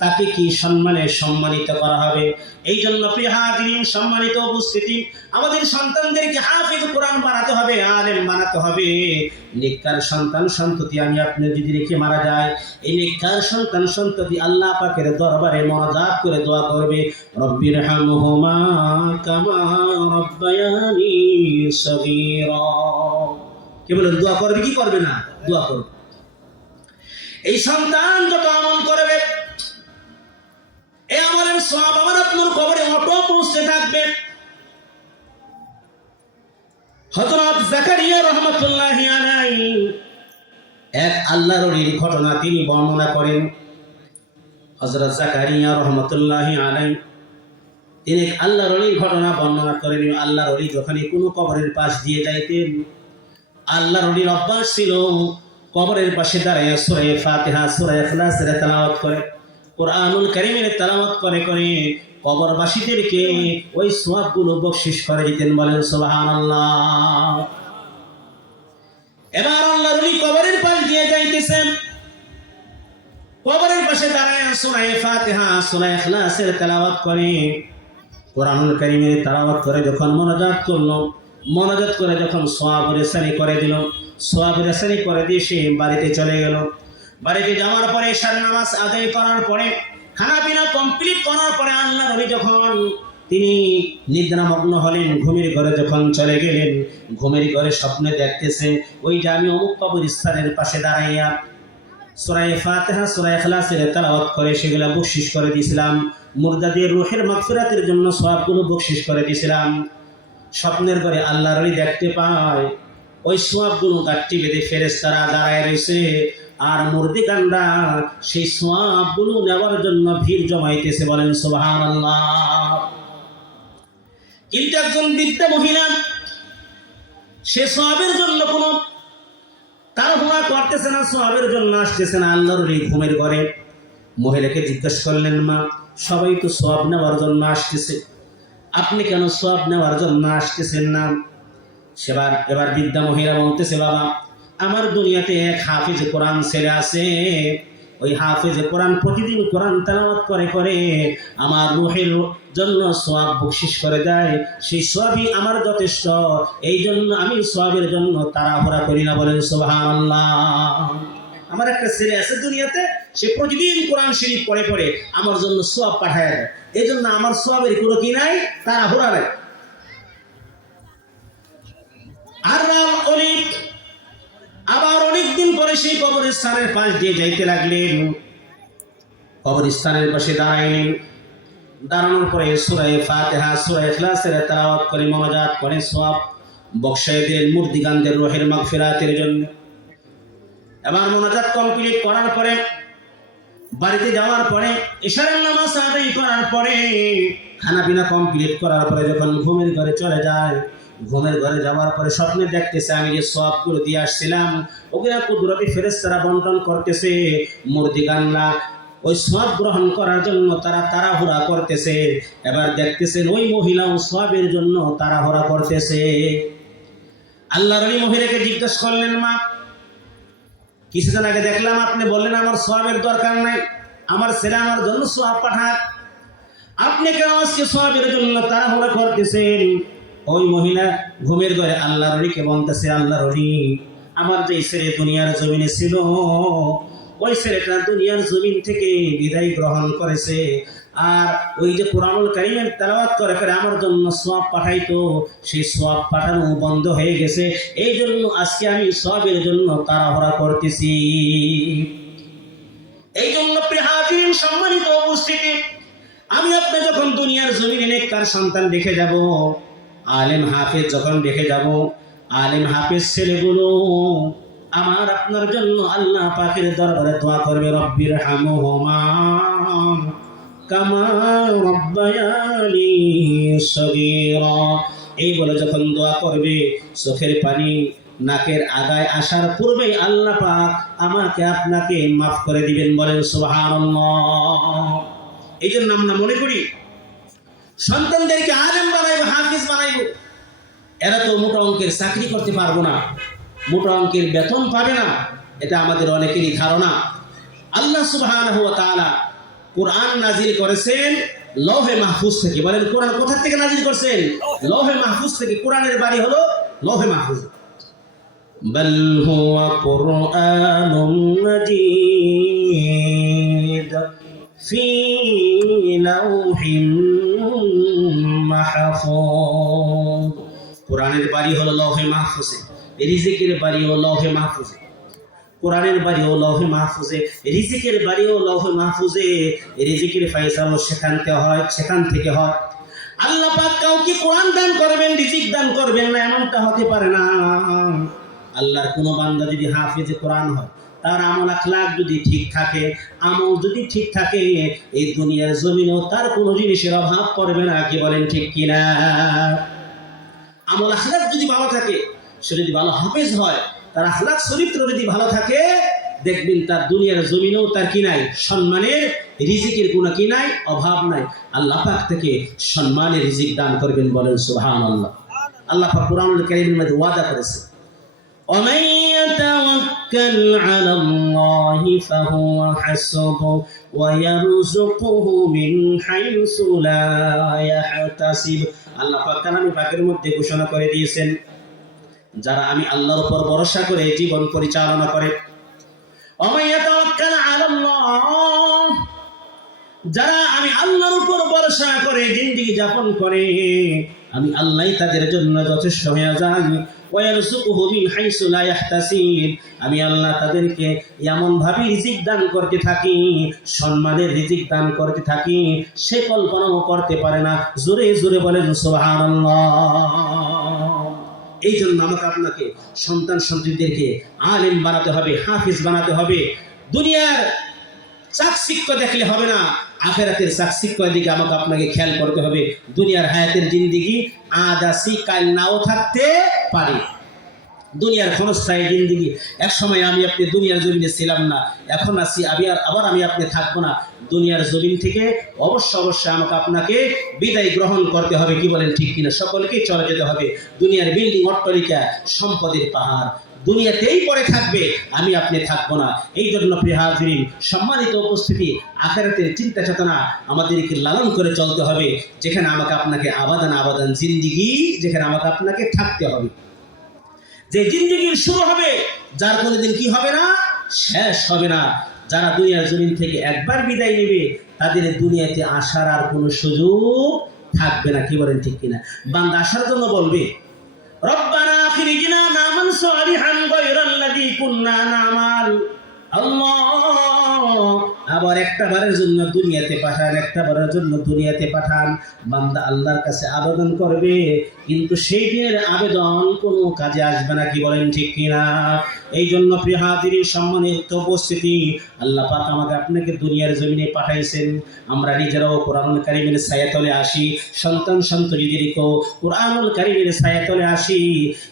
তাকে কি সম্মানে সম্মানিত করা হবে? এই জন্য প্রিয় হাজিরিন, সম্মানিত উপস্থিতি, আমাদের সন্তানদেরকে হাফেজ কোরআন বানাতে হবে, আলেম বানাতে হবে। নেককার সন্তান সন্ততি আমি আপনি যদি রেখে মারা যায়, এই নেককার সন্তান সন্ততি আল্লাহ পাকের দরবারে মুনাজাত করে দোয়া করবে, রব্বিরহামহুমা কামা রাব্বায়ানি সগীরা। কি বলেন? দোয়া করবে কি করবে না? দোয়া করবে। এই সন্তান যত আমল করবে, এই আমলের সওয়াব আমার আপনার কবরে অটো পৌঁছতে থাকবে। হযরত জাকারিয়া রাহমাতুল্লাহি আলাইহি এক আল্লাহর ওলির ঘটনা তিনি বর্ণনা করেন। হযরত জাকারিয়া রাহমাতুল্লাহি আলাইহি তিনি এক আল্লাহর ওলির ঘটনা বর্ণনা করেন। আল্লাহর ওলি যখন কোনো কবরের পাশ দিয়ে যাইতেন, আল্লাহর ওলির অভ্যাস ছিল কবরের পাশে দাঁড়িয়ে সূরা ফাতিহা, সূরা ইখলাসের তেলাওয়াত করে, কোরআনুল কারীমের তেলাওয়াত করে করে কবরবাসীদেরকে ওই সওয়াবগুলো বকশিশ করে দিতেন। বলেন সুবহানাল্লাহ। এবার আল্লাহর ওলি কবরের পাশ দিয়ে যাইতেছেন, কবরের পাশে দাঁড়ায় সূরা ফাতিহা সূরা ইখলাসের তেলাওয়াত করে, কোরআনুল কারীমের তেলাওয়াত করে যখন মোনাজাত করে যখন সওয়াব রেসানি করে দিল, সওয়াব রেসানি করে দিয়ে সে বাড়িতে চলে গেল। বাড়িতে যাওয়ার পরে ঈশার নামাজ আদায় করার পরে খানা পিনা কমপ্লিট করার পরে আল্লাহর ওলি যখন তিনি নিদ্রামগ্ন হলেন, ঘুমের ঘরে যখন চলে গেলেন, ঘুমের ঘরে স্বপ্নে দেখতেছে ওই যে আমি অমুক কবরস্থানের পাশে দাঁড়াইয়া সূরা ফাতিহা সূরা ইখলাসের তেলাওয়াত করে সেগুলা বকশিশ করে দিয়েছিলাম, মুর্দাদের রূহের মাগফিরাতের জন্য সওয়াবগুলো বকশিশ করে দিয়েছিলাম। স্বপ্নের ঘরে আল্লাহর ওলি দেখতে পায় ওই সওয়াবগুলো গাঁটটি বেঁধে ফেরেশতারা দাঁড়ায় রয়েছে, আর মুর্দিগানরা সেই সওয়াবগুলো নেওয়ার জন্য ভিড় জমাইতেছে। বলেন সুবহানাল্লাহ। কিন্তু একজন বৃদ্ধা মহিলা সে সওয়াবের জন্য কোনো তাড়াহুড়া করতেছে না, সওয়াবের জন্য আসতেছে না। আল্লাহর ওলি ঘুমের ঘরে মহিলাকে জিজ্ঞেস করলেন, মা সবাই তো সওয়াব নেওয়ার জন্য আসতেছে, আপনি কেন সওয়াব নেওয়ার জন্য আসতেছেন না? এবার বৃদ্ধা মহিলা বলতেছে, বাবা আমার দুনিয়াতে এক হাফিজ কোরআন ছেলে আছে, ওই হাফিজ কোরআন প্রতিদিন কোরআন তেলাওয়াত করে করে আমার রূহের জন্য সওয়াব বকশিশ করে দেয়, সেই সওয়াবই আমার যথেষ্ট, এই জন্য আমি সওয়াবের জন্য তাড়াহুড়া করি না। বলেন সুবহানাল্লাহ। আমার একটা ছেলে আছে দুনিয়াতে, সে প্রতিদিন কোরআন শরীফ পড়ে পড়ে আমার জন্য সওয়াব পাঠায় দেয়, এই জন্য আমার সওয়াবের কোনো কি নাই, তাড়াহুড়া নাই। আর আবার অনেকদিন পরে সেই কবরস্থানের পাশ দিয়ে যাইতে লাগলেন, কবরস্থানের পাশে দাঁড়াইলেন, দাঁড়ানোর পরে সূরা ফাতিহা সূরা ইখলাসের তেলাওয়াত করে মোনাজাত করে সওয়াব বকশায় দিলেন মুর্দিগানদের রূহের মাগফিরাতের জন্য। এবার মোনাজাত কমপ্লিট করার পরে বাড়িতে যাওয়ার পরে ঈশার নামাজ আদায় করার পরে খানা পিনা কমপ্লিট করার পরে যখন ঘুমের ঘরে চলে যায়, ঘুমের ঘরে যাওয়ার পরে স্বপ্নে দেখতেছে আমি যে সওয়াবগুলো দিয়ে আসছিলাম ওগুলা কুদরতি ফেরেশতারা বন্টন করতেছে, মুর্দিগানরা ওই সওয়াব গ্রহণ করার জন্য তারা তাড়াহুড়া করতেছে। এবার দেখতেছেন ওই মহিলাও সওয়াবের জন্য তাড়াহুড়া করতেছে। আল্লাহর ওই মহিলাকে জিজ্ঞেস করলেন, মা কিছুদিন আগে দেখলাম আপনি বললেন আমার সওয়াবের দরকার নাই, আমার ছেলে আমার জন্য সওয়াব পাঠাক, আপনি কেন আজকে সওয়াবের জন্য তাড়াহুড়া করতেছেন? ওই মহিলা ঘুমের ঘরে আল্লাহর ওলিকে বলতেছে, আল্লাহর ওলি আমার যে ছেলে দুনিয়ার জমিনে ছিল, ওই ছেলেটা দুনিয়ার জমিন থেকে বিদায় গ্রহণ করেছে, আর ওই যে কোরআনুল কারীমের তেলাওয়াত করে করে আমার জন্য সওয়াব পাঠাইতো, সেই সওয়াব পাঠানো বন্ধ হয়ে গেছে, এই জন্য আজকে আমি সওয়াবের জন্য তাড়াহুড়া করতেছি। এই জন্য প্রিয় হাজিরিন সম্মানিত উপস্থিতি, আমি আপনি যখন দুনিয়ার জমিনে নেককার সন্তান দেখে যাব, আলেম হাফেজ যখন দেখে যাব, আলেম হাফেজ ছেলেগুলো আমার আপনার জন্য আল্লাহ পাকের দরবারে দোয়া করবে, রব্বির হামহুমা কামা রব্বায়ানি সগীরা। এই বলে যখন দোয়া করবে, চোখের পানি নাকের আগায় আসার পূর্বেই আল্লাহ পাক আমাকে আপনাকে মাফ করে দিবেন। বলেন সুবহানাল্লাহ। এই জন্য আমরা মনে করি সন্তানদেরকে আলেম বানাইবো, হাফিজ বানাইবো, এরা তো মোটা অঙ্কের চাকরি করতে পারবো না, মোটা অঙ্কের বেতন পাবে না, এটা আমাদের অনেকেরই ধারণা। আল্লাহ সুবহানাহু ওয়া তাআলা কোরআন নাজিল করেছেন লৌহে মাহফুজ থেকে। বলেন কোরআন কোথা থেকে নাজিল করেছেন? লৌহে মাহফুজ থেকে। কোরআনের বাড়ি হলো লৌহে মাহফুজ। বাল হুয়া কুরআনুন মাজিদ ফি লাউহিন মাহফুজ। কোরআনের বাড়ি হলো লৌহে মাহফুজে, রিজিকের বাড়িও লৌহে মাহফুজে। কোরআনের বাড়িও লৌহে মাহফুজে, রিজিকের বাড়িও লৌহে মাহফুজে। রিজিকের ফয়সালা সেখান থেকে হয়। আল্লাহ পাক কাউকে কোরআন দান করবেন, রিজিক দান করবেন না, এমনটা হতে পারে না। আল্লাহর কোনো বান্দা যদি হাফেজে কোরআন হয়, তার আমল আখলাক যদি ঠিক থাকে, আমল যদি ঠিক থাকে, এই দুনিয়ার জমিনেও তার কোনো জিনিসের অভাব পড়বে না। কি বলেন ঠিক কিনা? আমল আখলাক যদি ভালো থাকে, সে যদি ভালো হাফেজ হয়, তার আখলাক চরিত্র যদি ভালো থাকে, দেখবেন তার দুনিয়ার জমিনেও তার কি নাই, সম্মানের রিজিকের কোনো কি নাই, অভাব নাই। আল্লাহ পাক থেকে সম্মানের রিজিক দান করবেন। বলেন সুবহানাল্লাহ। আল্লাহ পাক কোরআনুল কারীমের মধ্যে ওয়াদা করেছে, ومن يتوكل على الله فهو حسبه ويرزقه من حيث لا يحتسب আল্লাহ পাক কালামে পাকের মধ্যে ঘোষণা করে দিয়েছেন যারা আমি আল্লাহর উপর ভরসা করে জীবন পরিচালনা করে ومن يتوكل على الله যারা আমি আল্লাহর উপর ভরসা করে জিন্দেগি যাপন করে আমি আল্লাহই তাদের জন্য যথেষ্ট হয়ে যাই ওয়ারযুকুহু মিন হাইসু লা ইয়াহতাসিব আমি আল্লাহ তাদেরকে এমন ভাবে রিজিক দান করতে থাকি সম্মানের রিজিক দান করতে থাকি সে কল্পনাও করতে পারে না জোরে জোরে বলেন সুবহানাল্লাহ এই জন্য আমাকে আপনাকে সন্তান সন্ততিদেরকে আলেম বানাতে হবে হাফিজ বানাতে হবে দুনিয়ার চাকচিক্য দেখলে হবে না আখিরাতের চাকচিক্যের দিকে আমাকে আপনাকে খেয়াল করতে হবে দুনিয়ার হায়াতের জিন্দেগি আজ আসি কাল নাও থাকতে পারে দুনিয়ার ক্ষণস্থায়ী জিন্দেগি এক সময় আমি আপনি দুনিয়ার জমিনে ছিলাম না এখন আসি আবার আমি আপনি থাকবো না দুনিয়ার জমিন থেকে অবশ্যই আমাকে আপনাকে বিদায় গ্রহণ করতে হবে কি বলেন ঠিক কিনা সকলকেই চলে যেতে হবে দুনিয়ার বিল্ডিং অট্টালিকা সম্পদের পাহাড় দুনিয়াতেই পড়ে থাকবে আমি আপনি থাকবো না এই জন্য প্রিয় হাজিরিন সম্মানিত উপস্থিতি আখিরাতের চিন্তা চেতনা আমাদেরকে লালন করে চলতে হবে যেখানে আমাকে আপনাকে আবাদান জিন্দেগি যেখানে আমাকে আপনাকে থাকতে হবে যে জিন্দেগির শুরু হবে যার কোনোদিন কি হবে না শেষ হবে না যারা দুনিয়ার জমিন থেকে একবার বিদায় নেবে তাদের দুনিয়াতে আসার আর কোনো সুযোগ থাকবে না কি বলেন ঠিক কিনা বান্দা আসার জন্য বলবে রব্বানা আখিরিজনা নামান সালিহান গায়রাল্লাযী কুননা নামাল আল্লাহ আবার একটা বারের জন্য দুনিয়াতে পাঠান বান্দা আল্লাহর কাছে আবেদন করবে কিন্তু সেই দিনের আবেদন কোনো কাজে আসবে না কি বলেন ঠিক কিনা এই জন্য প্রিয় হাজিরিন সম্মানিত উপস্থিতি আল্লাহ পাক আমাকে আপনাকে দুনিয়ার জমিনে পাঠাইছেন আমরা নিজেরাও কোরআনুল কারীমের ছায়াতলে আসি সন্তান সন্ততিদেরকেও কোরআনুল কারীমের ছায়াতলে আসি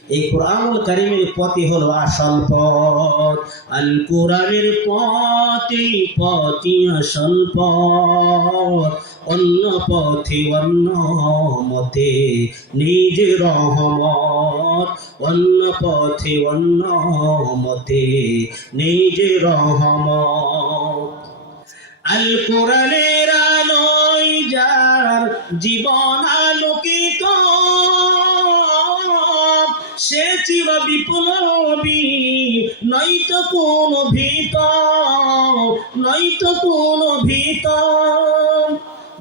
এই কোরআনুল কারীমের পথই হলো আসল পথ আল কোরআনের পথই আসল পথ অন্য পথে অন্য মতে নিজ রহমত অন্য পথে অন্য মতে নিজ রহমত আল কোরআনের আলোয় যার জীবন আলোকিত সে চির বিপ্লবী নয়তো কোনো ভীত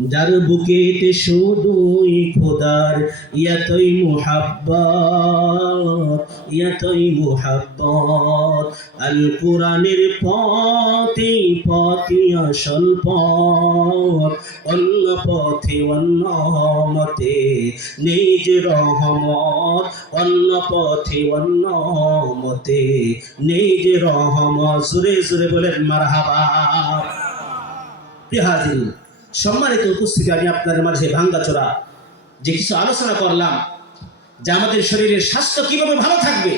যার বুকেতে শুধুই খোদার ইয়াতই মুহাব্বত আল কোরআনের পথে আসল পথ অন্য পথে অন্য মতে নিজ রহমত অন্য পথে অন্য মতে নিজ রহমত জোরে জোরে বলেন মারহাবা প্রিয় হাজির সম্মানিত উপস্থিতি আমি আপনাদের মাঝে ভাঙ্গাচোরা যে কিছু আলোচনা করলাম যে আমাদের শরীরের স্বাস্থ্য কিভাবে ভালো থাকবে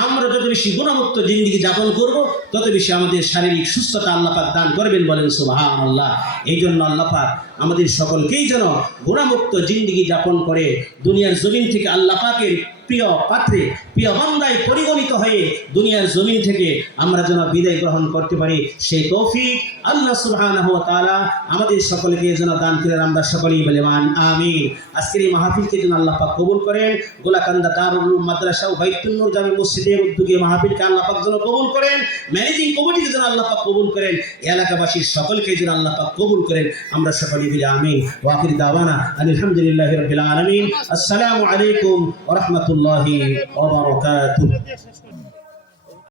আমরা যত বেশি গুণমুক্ত জিন্দেগি যাপন করব তত বেশি আমাদের শারীরিক সুস্থতা আল্লাহ পাক দান করবেন বলেন সুবহানাল্লাহ এই জন্য আল্লাহ পাক আমাদের সকলকেই যেন গুণমুক্ত জিন্দেগি যাপন করে দুনিয়ার জমিন থেকে আল্লাহ পাকের প্রিয় পাত্রে প্রিয় বান্দায় পরিগণিত হয়ে দুনিয়ার জমিন থেকে আমরা যেন বিদায় গ্রহণ করতে পারি সেই তৌফিক আল্লাহ সুবহানাহু ওয়া তাআলা আমাদের সকলকে যেন দান করেন আমরা সকলেই বলি আমিন আজকের এই মাহফিলকে যেন আল্লাহ পাক কবুল করেন গোলাকান্দা দারুল উলুম মাদ্রাসা ও বাইতুন নূর জামি মসজিদের উদ্যোগে মাহফিলকে আল্লাহ পাক যেন কবুল করেন ম্যানেজিং কমিটিকে যেন আল্লাহ পাক কবুল করেন এলাকাবাসীর সকলকে যেন আল্লাহ পাক কবুল করেন আমরা সকলেই বলি আমিন ওয়া আখির দাওয়ানা আলহামদুলিল্লাহি রাব্বিল আলামিন আসসালামু আলাইকুম ওয়া রাহমাতুল্লাহি ওয়া বারাকাতুহু